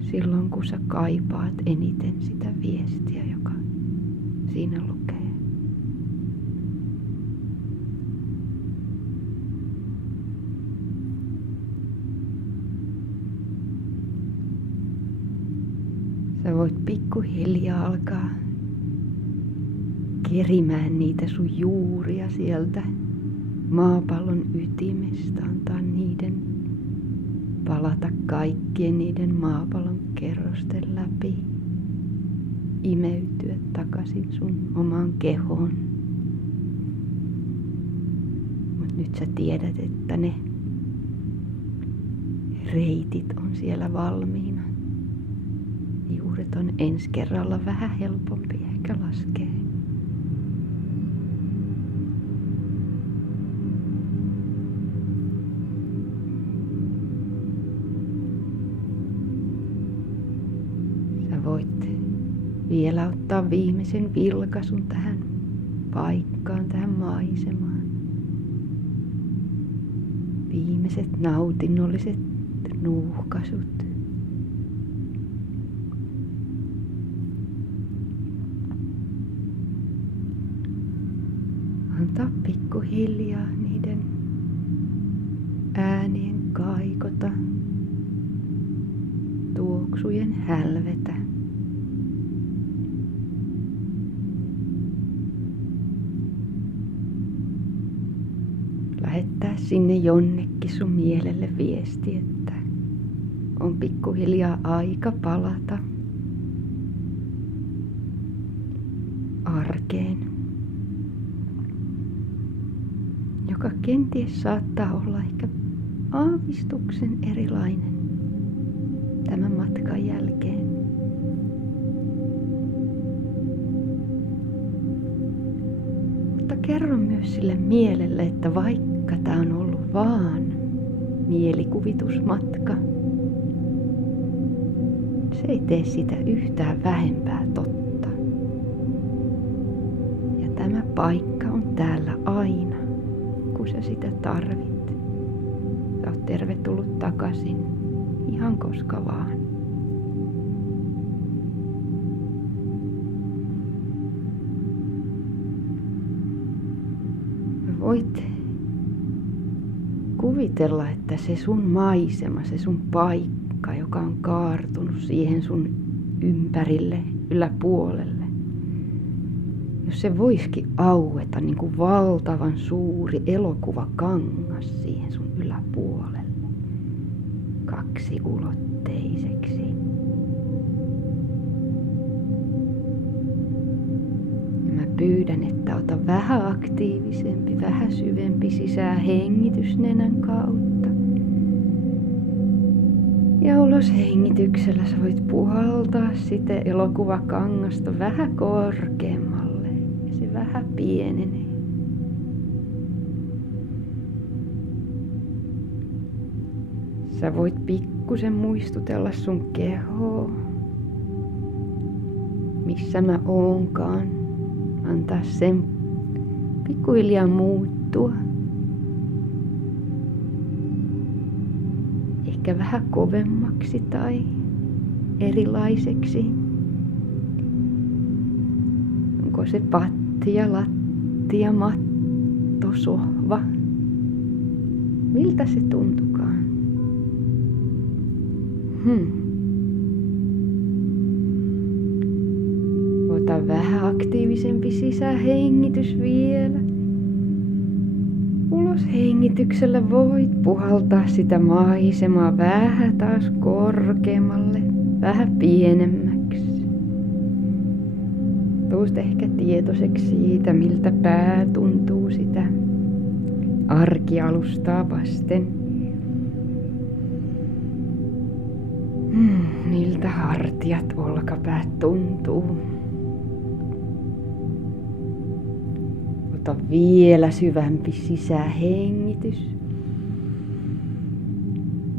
Silloin, kun sä kaipaat eniten sitä viestiä, joka siinä lukee. Sä voit pikkuhiljaa alkaa kerimään niitä sun juuria sieltä maapallon ytimestä, antaa niiden palata kaikkien niiden maapallon kerrosten läpi, imeytyä takaisin sun omaan kehoon. Mut nyt sä tiedät, että ne reitit on siellä valmiina. Juuret on ensi kerralla vähän helpompi ehkä laskea. Ja voit vielä ottaa viimeisen vilkaisun tähän paikkaan, tähän maisemaan. Viimeiset nautinnolliset nuuhkaisut. Antaa pikkuhiljaa niiden äänien kaikota, tuoksujen hälvetä. Lähettää sinne jonnekin sun mielelle viesti, että on pikkuhiljaa aika palata arkeen, joka kenties saattaa olla ehkä aavistuksen erilainen tämän matkan jälkeen. Mutta kerro myös sille mielelle, että vaikka tää on ollut vaan mielikuvitusmatka, se ei tee sitä yhtään vähempää totta. Ja tämä paikka on täällä aina, kun sä sitä tarvit. Sä oot tervetullut takaisin ihan koska vaan. Voit kuvitella, että se sun maisema, se sun paikka, joka on kaartunut siihen sun ympärille, yläpuolelle, jos se voisikin aueta niin kuin valtavan suuri elokuvakangas siihen sun yläpuolelle, kaksiulotteiseksi. Ja mä pyydän, että ota vähän aktiivisempi, vähän syvempi sisäänhengitys nenän kautta. Ja ulos hengityksellä sä voit puhaltaa sitä elokuvakangasta vähän korkeammalle. Ja se vähän pienenee. Sä voit pikkusen muistutella sun kehoa. Missä mä oonkaan. Antaa sen pikkuhiljaa muuttua. Ehkä vähän kovemmaksi tai erilaiseksi. Onko se patja, lattia, matto, sohva? Miltä se tuntukaan? Ota vähän aktiivisempi sisähengitys vielä. Ulos hengityksellä voit puhaltaa sitä maisemaa vähän taas korkeammalle, vähän pienemmäksi. Tuust ehkä tietoiseksi siitä, miltä pää tuntuu sitä arkialustaa vasten. Miltä hartiat, olkapäät tuntuu. Ota vielä syvämpi sisähengitys.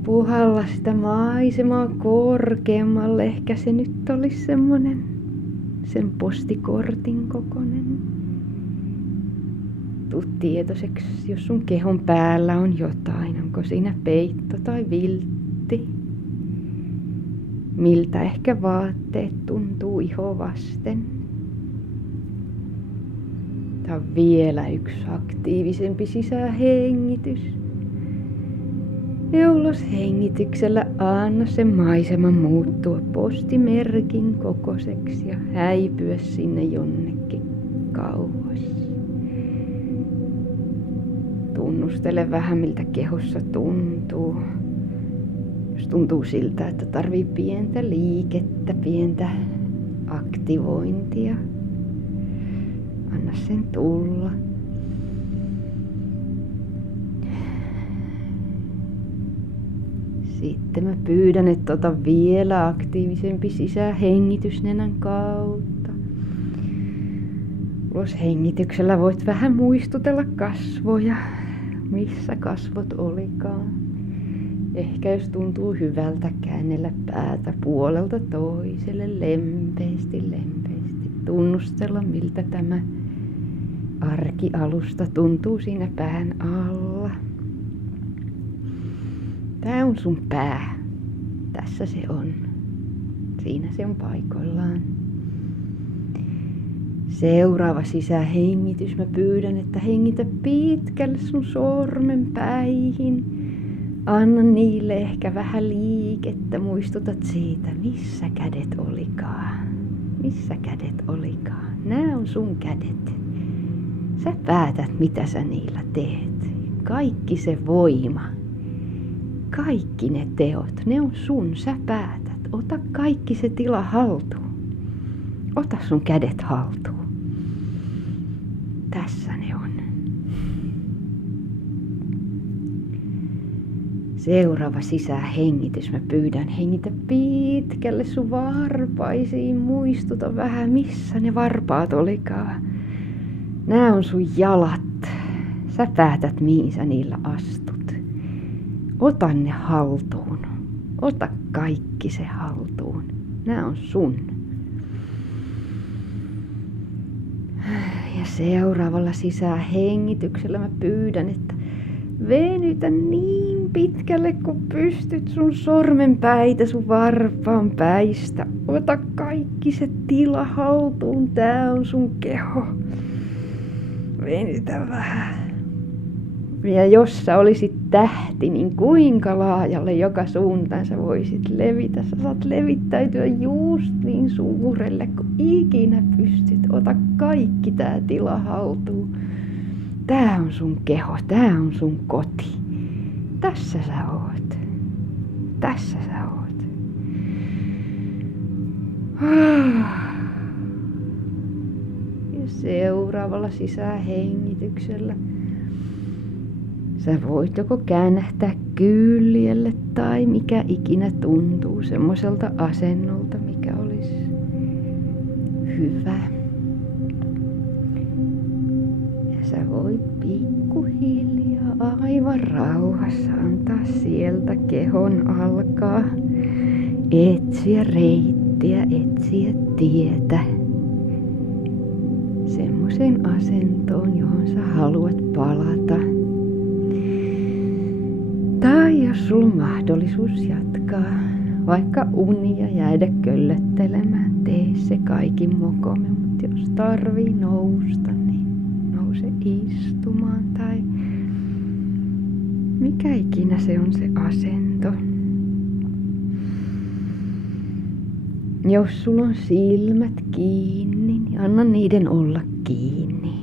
Puhalla sitä maisemaa korkeammalle. Ehkä se nyt olisi semmonen sen postikortin kokonen. Tuu tietoiseksi, jos sun kehon päällä on jotain. Onko siinä peitto tai viltti? Miltä ehkä vaatteet tuntuu ihoa vasten? Tää on vielä yksi aktiivisempi sisähengitys. Ja ulos hengityksellä anna sen maiseman muuttua postimerkin kokoiseksi ja häipyä sinne jonnekin kauas. Tunnustele vähän miltä kehossa tuntuu. Jos tuntuu siltä, että tarvii pientä liikettä, pientä aktivointia. Anna sen tulla. Sitten mä pyydän, että ota vielä aktiivisempi sisähengitys nenän kautta. Ulos hengityksellä voit vähän muistutella kasvoja, missä kasvot olikaan. Ehkä jos tuntuu hyvältä, käännellä päätä puolelta toiselle lempeästi. Tunnustella, miltä tämä arkialusta tuntuu siinä pään alla. Tää on sun pää. Tässä se on. Siinä se on paikoillaan. Seuraava sisähengitys. Mä pyydän, että hengitä pitkälle sun sormenpäihin. Anna niille ehkä vähän liikettä. Muistutat siitä, missä kädet olikaan. Missä kädet olikaan. Nää on sun kädet. Sä päätät, mitä sä niillä teet. Kaikki se voima. Kaikki ne teot, ne on sun. Sä päätät. Ota kaikki se tila haltuun. Ota sun kädet haltuun. Tässä ne on. Seuraava sisähengitys. Mä pyydän, hengitä pitkälle sun varpaisiin. Muistuta vähän, missä ne varpaat olikaan. Nää on sun jalat. Sä päätät, mihin sä niillä astut. Ota ne haltuun. Ota kaikki se haltuun. Nää on sun. Ja seuraavalla sisähengityksellä mä pyydän, että venytä niin pitkälle kun pystyt sun sormenpäitä sun varpaan päistä. Ota kaikki se tila haltuun. Tää on sun keho. Venytä vähän. Ja jos sä olisit tähti, niin kuinka laajalle joka suuntaan sä voisit levitä. Sä saat levittäytyä just niin suurelle kuin ikinä pystyt. Ota kaikki tää tila haltuun. Tää on sun keho, tää on sun koti. Tässä sä oot. Tässä sä oot. Ja seuraavalla sisähengityksellä sä voit joko käännähtää kyljelle tai mikä ikinä tuntuu semmoiselta asennolta, mikä olisi hyvä. Ja sä voit pikkuhiljaa aivan rauhassa antaa sieltä kehon alkaa etsiä reittiä, etsiä tietä. Semmoiseen asentoon, johon sä haluat palata. Tai jos sulla on mahdollisuus jatkaa vaikka unia jäädä köllöttelemään, tee se kaikin mokome. Mutta jos tarvii nousta, niin nouse istumaan tai mikä ikinä se on se asento. Jos sulla on silmät kiinni, niin anna niiden olla kiinni.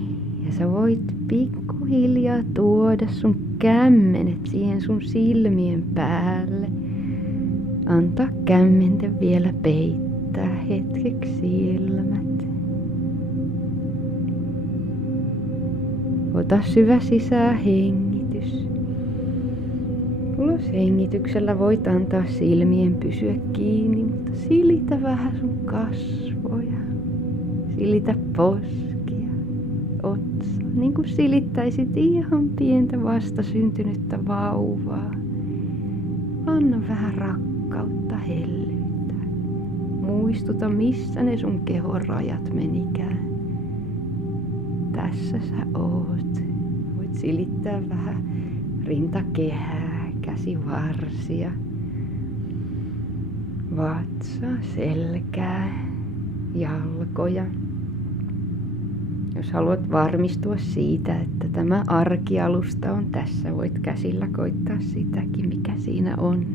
Ja sä voit pikkuhiljaa tuoda sun kämmenet siihen sun silmien päälle. Antaa kämmenten vielä peittää hetkeksi silmät. Ota syvä sisähengitys. Uloshengityksellä voit antaa silmien pysyä kiinni, mutta silitä vähän sun kasvoja. Silitä poskia, otsaa, niin kuin silittäisit ihan pientä vastasyntynyttä vauvaa. Anna vähän rakkautta, hellyyttä. Muistuta, missä ne sun kehon rajat menikään. Tässä sä oot. Voit silittää vähän rintakehää, käsivarsia, vatsaa, selkää, jalkoja. Jos haluat varmistua siitä, että tämä arkialusta on tässä, voit käsillä koittaa sitäkin, mikä siinä on.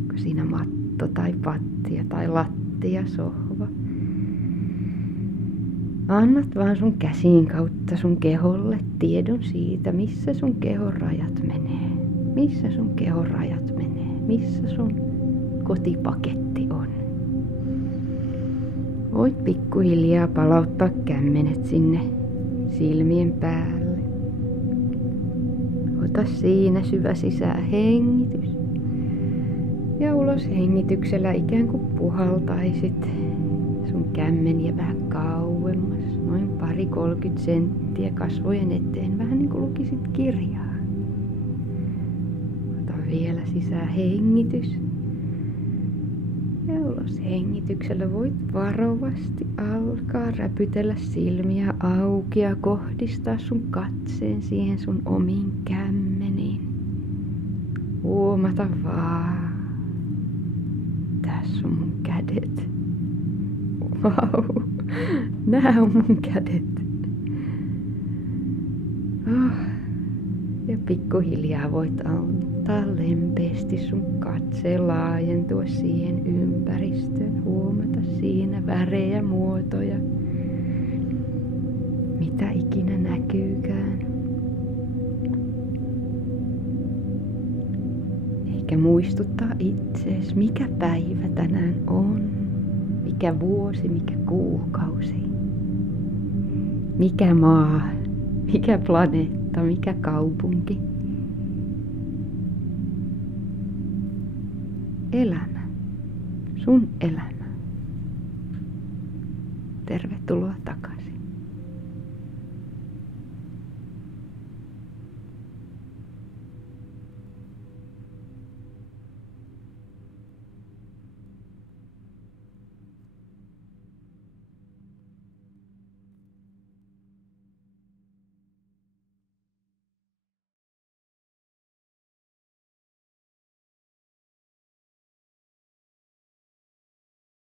Onko siinä matto tai pattia tai lattia, sohva. Annat vaan sun käsiin kautta sun keholle tiedon siitä, missä sun kehon rajat menee. Missä sun kehon rajat menee. Missä sun kotipaketti on. Voit pikkuhiljaa palauttaa kämmenet sinne silmien päälle. Ota siinä syvä sisähengitys. Ja uloshengityksellä ikään kuin puhaltaisit sun kämmeniä vähän kauemmas. Noin 20-30 senttiä kasvojen eteen. Vähän niin kuin lukisit kirjaa. Ota vielä sisähengitys. Ja ulos hengityksellä voit varovasti alkaa räpytellä silmiä auki ja kohdistaa sun katseen siihen sun omiin kämmeniin. Huomata vaan. Tässä on mun kädet. Vau, nää on mun kädet. Oh. Ja pikkuhiljaa voit antaa lempeästi sun katseen laajentua siihen ympäristöön. Huomata siinä värejä, muotoja, mitä ikinä näkyykään. Ehkä muistuttaa itsees, mikä päivä tänään on, mikä vuosi, mikä kuukausi, mikä maa, mikä planeetta, mikä kaupunki. Elämä, sun elämä. Tervetuloa takaisin.